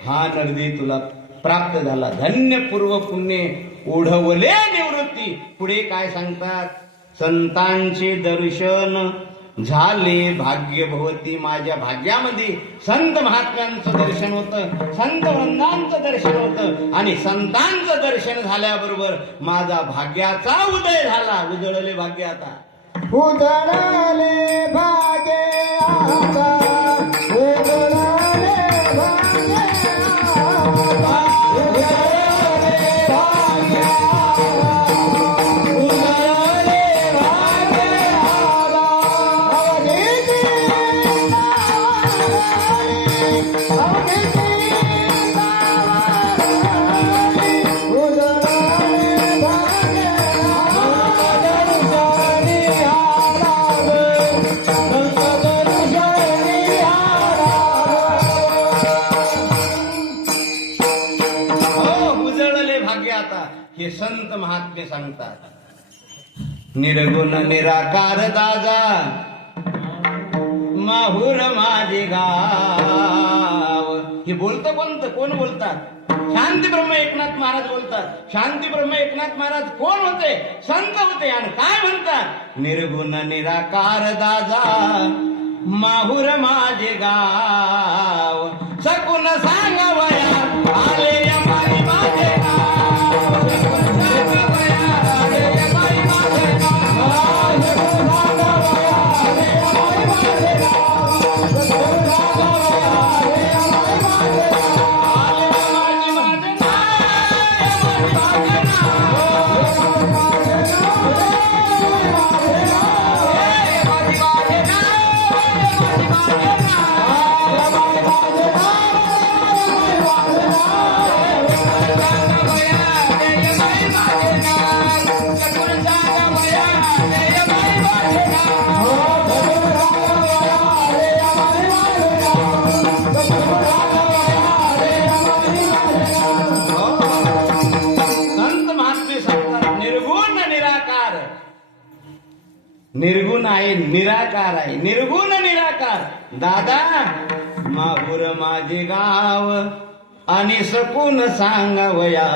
हा नरदे तुला प्राप्त झाला. धन्य पूर्व पुण्य ओढवले निवृत्ती. पुढे काय सांगतात, संतांचे दर्शन झाले भाग्य भवती. माझ्या भाग्यामध्ये संत महात्म्यांचं दर्शन होतं, संत वृंदांचं दर्शन होतं, आणि संतांचं दर्शन झाल्याबरोबर माझा भाग्याचा उदय झाला. उजळले भाग्य आता, उजळले भाग्य आता, उजळले भाग्य आता, उजळले भाग्य आता, उजळले भाग्य आता. अवधीची हे संत महात्मे सांगतात. निर्गुण निराकार दादा माहुर माझे गाव. हे बोलतं कोणतं, कोण बोलतात? शांती ब्रह्म एकनाथ महाराज बोलतात. शांती ब्रह्म एकनाथ महाराज कोण होते? संत होते. आणि काय म्हणतात? निर्गुण निराकार दादा माहुर माझे गाव, सकुन सांगावया आले यमाई माझे निर्गुण आहे, निराकार आहे. निर्गुण निराकार दादा माहुर माझे गाव, आणि सकून सांगावया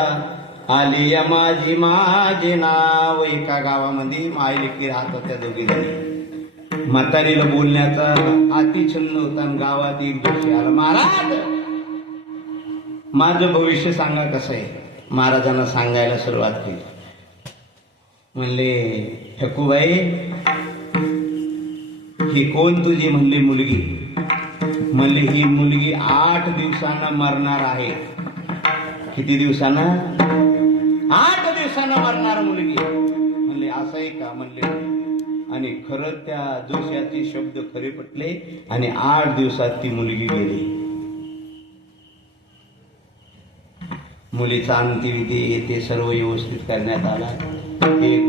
आली माझी माझे नाव. एका गावामध्ये मायलेकी राहत होत्या दोघी जणी. म्हातारीला बोलण्याचा अतिछंद होता. गावात एक दिवशी आला, महाराज माझं भविष्य सांगा कसं आहे. महाराजांना सांगायला सुरुवात केली. म्हणले ठकूबाई ही कोण तुझी? म्हणली मुलगी. म्हणले ही मुलगी 8 दिवसांना मरणार आहे. किती दिवसांना? 8 दिवसांना मरणार मुलगी. म्हणले असं आहे का? म्हणले. आणि खरं त्या जोशाचे शब्द खरे पटले, आणि 8 दिवसात ती मुलगी गेली. मुलीचा अंत्यविधी ते सर्व व्यवस्थित करण्यात आला. एक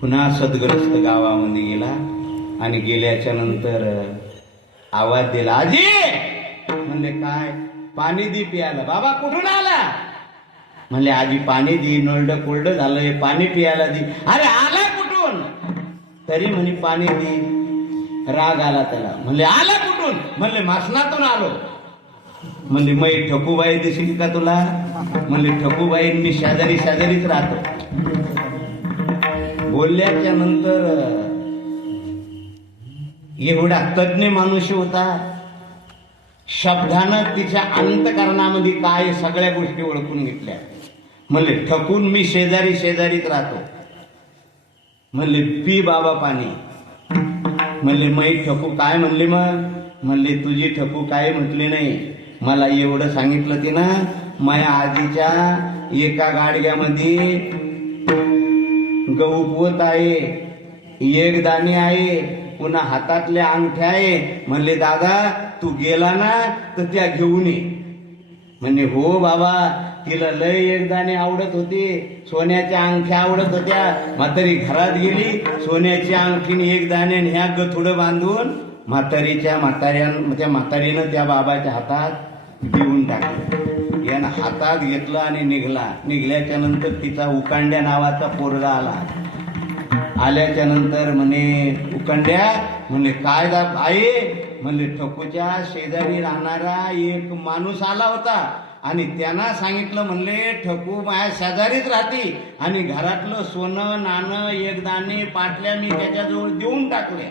पुन्हा सदग्रस्त गावामध्ये गेला, आणि गेल्याच्या नंतर आवाज दिला, आजी. म्हणले काय? पाणी दी प्यायला. बाबा कुठून आला? म्हणले आजी पाणी दी, नळड कोरड झालंय, पाणी प्यायला दी. अरे आला कुठून? तरी म्हणे पाणी दी. राग आला त्याला. म्हणले आला कुठून? कुठून? म्हणले मासनातून आलो. म्हणले मै ठकूबाई दिसली का तुला? म्हणले ठकूबाई मी शेजारी शेजारीच राहतो. बोलल्याच्या नंतर एवढा तज्ञ माणूस होता, शब्दानं तिच्या अंतकरणामध्ये काय सगळ्या गोष्टी ओळखून घेतल्या. म्हणले ठकून मी शेजारी शेजारीच राहतो. म्हणले पी बाबा पाणी. म्हणले मै ठकू काय म्हणले? मग म्हणले तुझी ठकू काय म्हटली नाही, मला एवढं सांगितलं तिनं, माझ्या आजीच्या एका गाडग्यामध्ये गहू पोत आहे, एक दाणे आहे, पुन्हा हातातल्या अंगठ्या आहे. म्हणले दादा तू गेला ना तर त्या घेऊन ये. म्हणजे हो बाबा, तिला लय एक दाणे आवडत होते, सोन्याच्या अंगठ्या आवडत होत्या. म्हातारी घरात गेली, सोन्याची अंगठीने एक दाणे ह्या गथुडं बांधून त्या म्हातारीनं त्या बाबाच्या हातात देऊन टाकलं. यानं हातात घेतलं आणि निघल्याच्या नंतर तिचा उकांड्या नावाचा पोरगा आला. आल्याच्या नंतर म्हणे उकांड्या, म्हणले काय आहे? म्हणले ठकूच्या शेजारी राहणारा एक माणूस आला होता आणि त्यांना सांगितलं, म्हणले ठकू माझ्या शेजारीच राहते आणि घरातलं सोनं नाणं एक दाणे पाटल्या मी त्याच्याजवळ देऊन टाकल्या.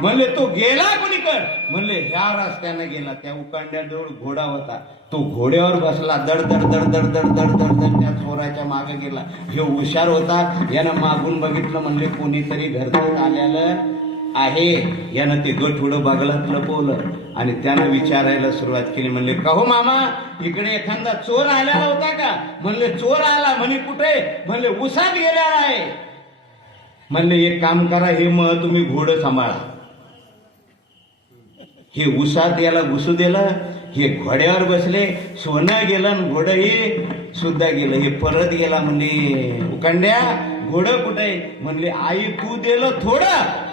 म्हणले तो गेला कोणीकड? म्हणले ह्या रस्त्याने गेला. त्या उकांड्याजवळ घोडा होता, तो घोड्यावर बसला, दड दड दड दड दड दड दड दड त्या चोराच्या मागे गेला. हे हुशार होता, यानं मागून बघितलं, म्हणले कोणीतरी घरचं आलेलं आहे. यानं ते गठुडं बगलात लपवलं आणि त्यानं विचारायला सुरुवात केली. म्हणले का हो मामा, इकडे एखादा चोर आलेला होता का? म्हणले चोर आला. म्हणे कुठे? म्हणले उसात गेलेला आहे. म्हणले एक काम करा, हे मग तुम्ही घोडं सांभाळा. हे उसात याला घुसू दिलं, हे घोड्यावर बसले, सोनं गेलं, घोडं हे सुद्धा गेलं. हे परत गेला. म्हणले उकांड्या घोडं कुठे? म्हणले आई तू दिलं थोडं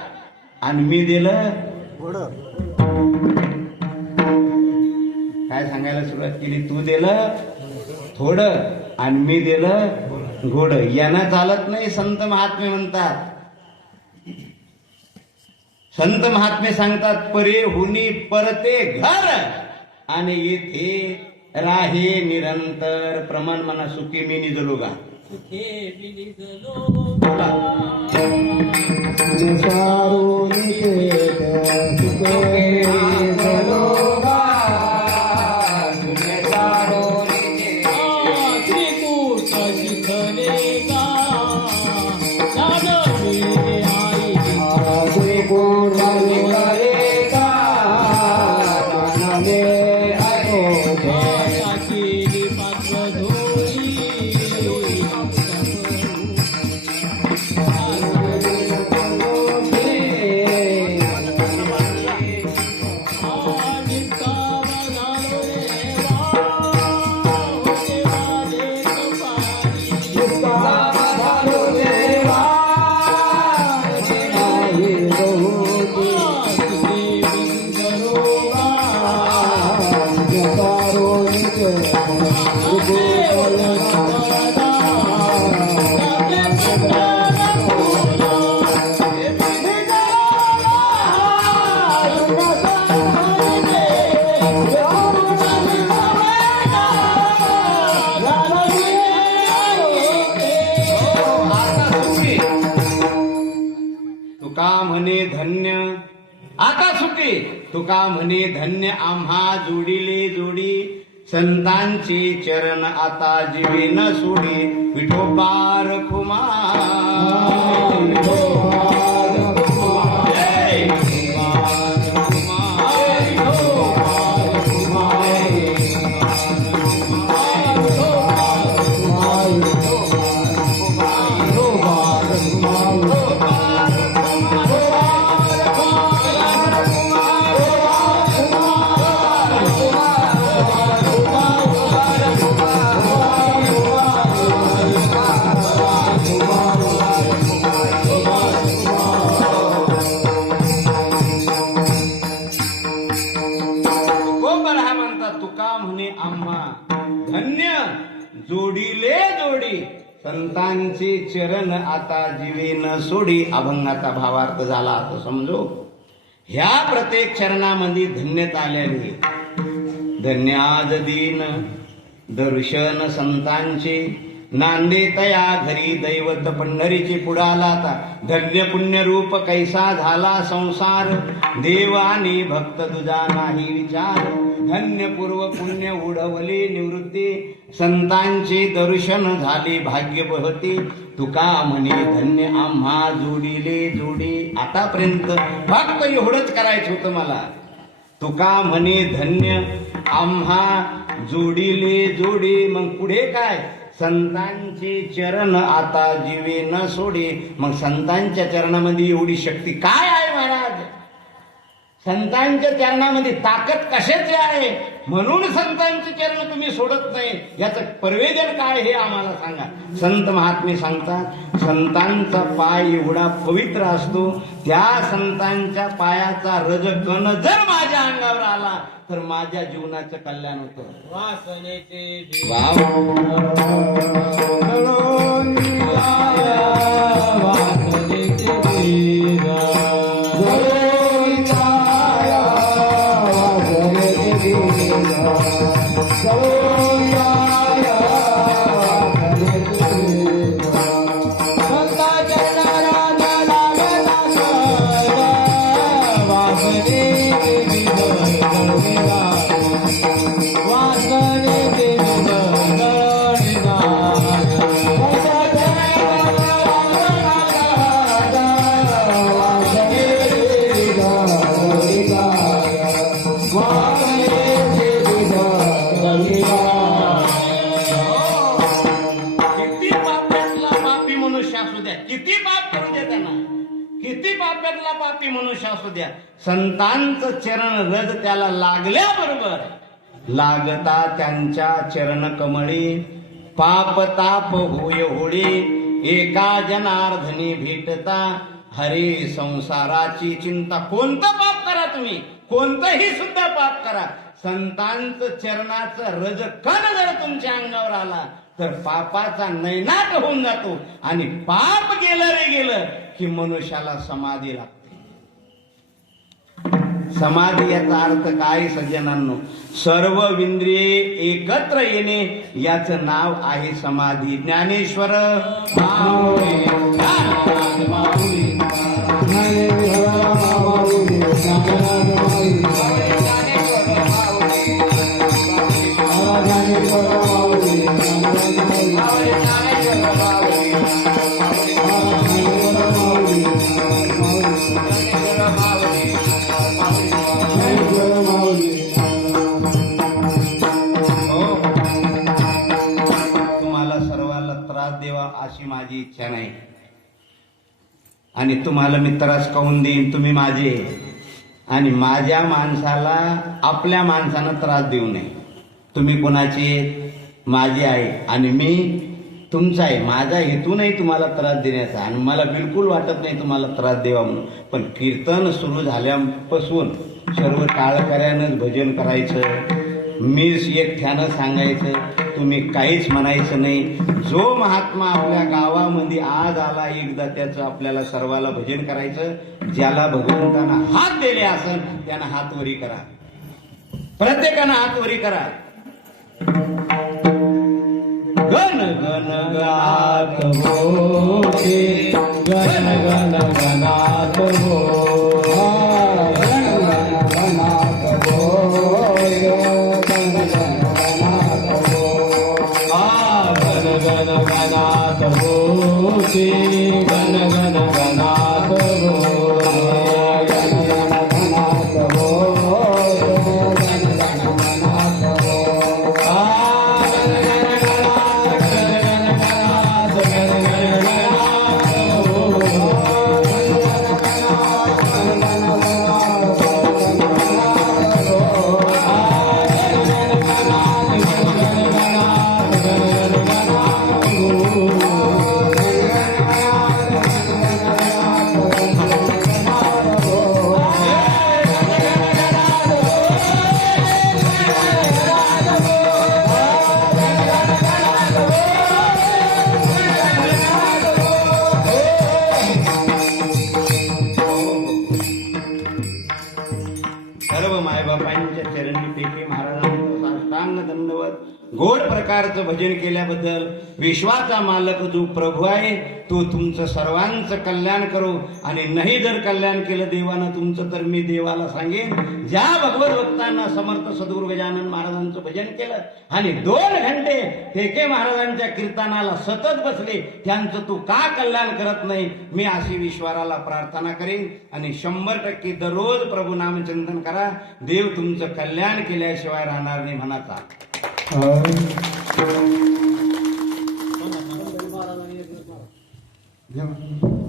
आणि मी दिलं घोडं. काय सांगायला सुरुवात केली? तू दिलं थोडं आणि मी दिलं घोडं. यांना चालत नाही. संत महात्मे म्हणतात, संत महात्मे सांगतात, परे हुनी परते घर आणि येथे राहे निरंतर. प्रमाण म्हणा सुखी मी निजलो गा. तुका म्हणे धन्य आता सुखी. तुका म्हणे धन्य आम्हा जोडीले जोडी, संतांचे चरण आता जीवे न सोडी. विठोबार खुमा जोडीले जोडी, संतांचे चरण आता जीवे न सोडी. अभंगाचा भावार्थ झाला असं समजो. ह्या प्रत्येक चरणामध्ये धन्यता आलेली. धन्य आज दीन दर्शन संतांचे, नांदे तया घरी दैवत पंढरीची पुढाला. आता धन्य पुण्य रूप कैसा झाला संसार, देव आणि भक्त तुझा नाही विचार. धन्य पूर्व पुण्य उडवले निवृत्ती, संतांचे दर्शन झाले भाग्य बहते. तुका म्हणे धन्य आम्हा जोडिले जोडी. आतापर्यंत फक्त एवढंच करायचं होतं मला. तुका म्हणे धन्य आम्हा जोडिले जोडी. मग पुढे काय? संतांचे चरण आता जीवे न सोडे. मग संतांच्या चरणामध्ये एवढी शक्ती काय आहे महाराज? संतांच्या चरणामध्ये ताकद कशाची आहे म्हणून संतांचे चरण तुम्ही सोडत नाही? याचं प्रवेदन काय हे आम्हाला सांगा. संत महात्मे सांगतात, संतांचा पाय एवढा पवित्र असतो, त्या संतांच्या पायाचा रजकण जर माझ्या अंगावर आला तर माझ्या जीवनाचं कल्याण होतं. वासनेचे पापी मनुष्य असू द्या, संतांचं चरण रज त्याला लागल्याबरोबर लागता त्यांच्या चरण कमळे. पाप ताप होय होळे एका जनार्दनी भेटता. हरे संसाराची चिंता. कोणतं पाप करा तुम्ही, कोणतंही सुद्धा पाप करा, संतांचं चरणाचं रज कण जर तुमच्या अंगावर आला तर पापाचा नैनाट होऊन जातो. आणि पाप गेलं रे गेलं की मनुष्याला समाधी लागते. समाधी याचा अर्थ काय सज्जनांनो? सर्व इंद्रिये एकत्र येणे याचं नाव आहे समाधी. ज्ञानेश्वर अशी माझी इच्छा नाही. आणि तुम्हाला मी त्रास काऊन देईन? तुम्ही माझे, आणि माझ्या माणसाला आपल्या माणसानं त्रास देऊ नये. तुम्ही कोणाचे? माझे आहे आणि मी तुमचा आहे. माझा हेतू नाही तुम्हाला त्रास देण्याचा, आणि मला बिलकुल वाटत नाही तुम्हाला त्रास द्यावा म्हणून. पण कीर्तन सुरू झाल्यापासून सर्व टाळकऱ्यानंच भजन करायचं, मीच एकट्यानं सांगायचं, तुम्ही काहीच म्हणायचं नाही. जो महात्मा आपल्या गावामध्ये आज आला एकदा त्याचं आपल्याला सर्वाला भजन करायचं. ज्याला भगवंतानं हात दिले असेल त्यानं हात वरी करा, प्रत्येकानं हात वरी करा. गण गण गात होते, गण गण गणात हो, गण गण गणात हो, गण गण गणात होते, गण गण गणात हो, गण गण गणात हो, गण गण गणात हो. गोड प्रकारचं भजन केल्याबद्दल विश्वाचा मालक जो प्रभू आहे तो तुमचं सर्वांचं कल्याण करो. आणि नाही जर कल्याण केलं देवानं तुमचं तर मी देवाला सांगेन, ज्या भगवत भक्तांना समर्थ सद्गुरू गजानन महाराजांचं भजन केलं आणि 2 घंटे ठेके महाराजांच्या कीर्तनाला सतत बसले, त्यांचं तू का कल्याण करत नाही, मी अशी ईश्वराला प्रार्थना करेन. आणि 100% दररोज प्रभू नामचिंतन करा. देव तुमचं कल्याण केल्याशिवाय राहणार नाही म्हणाचा. जेव्हा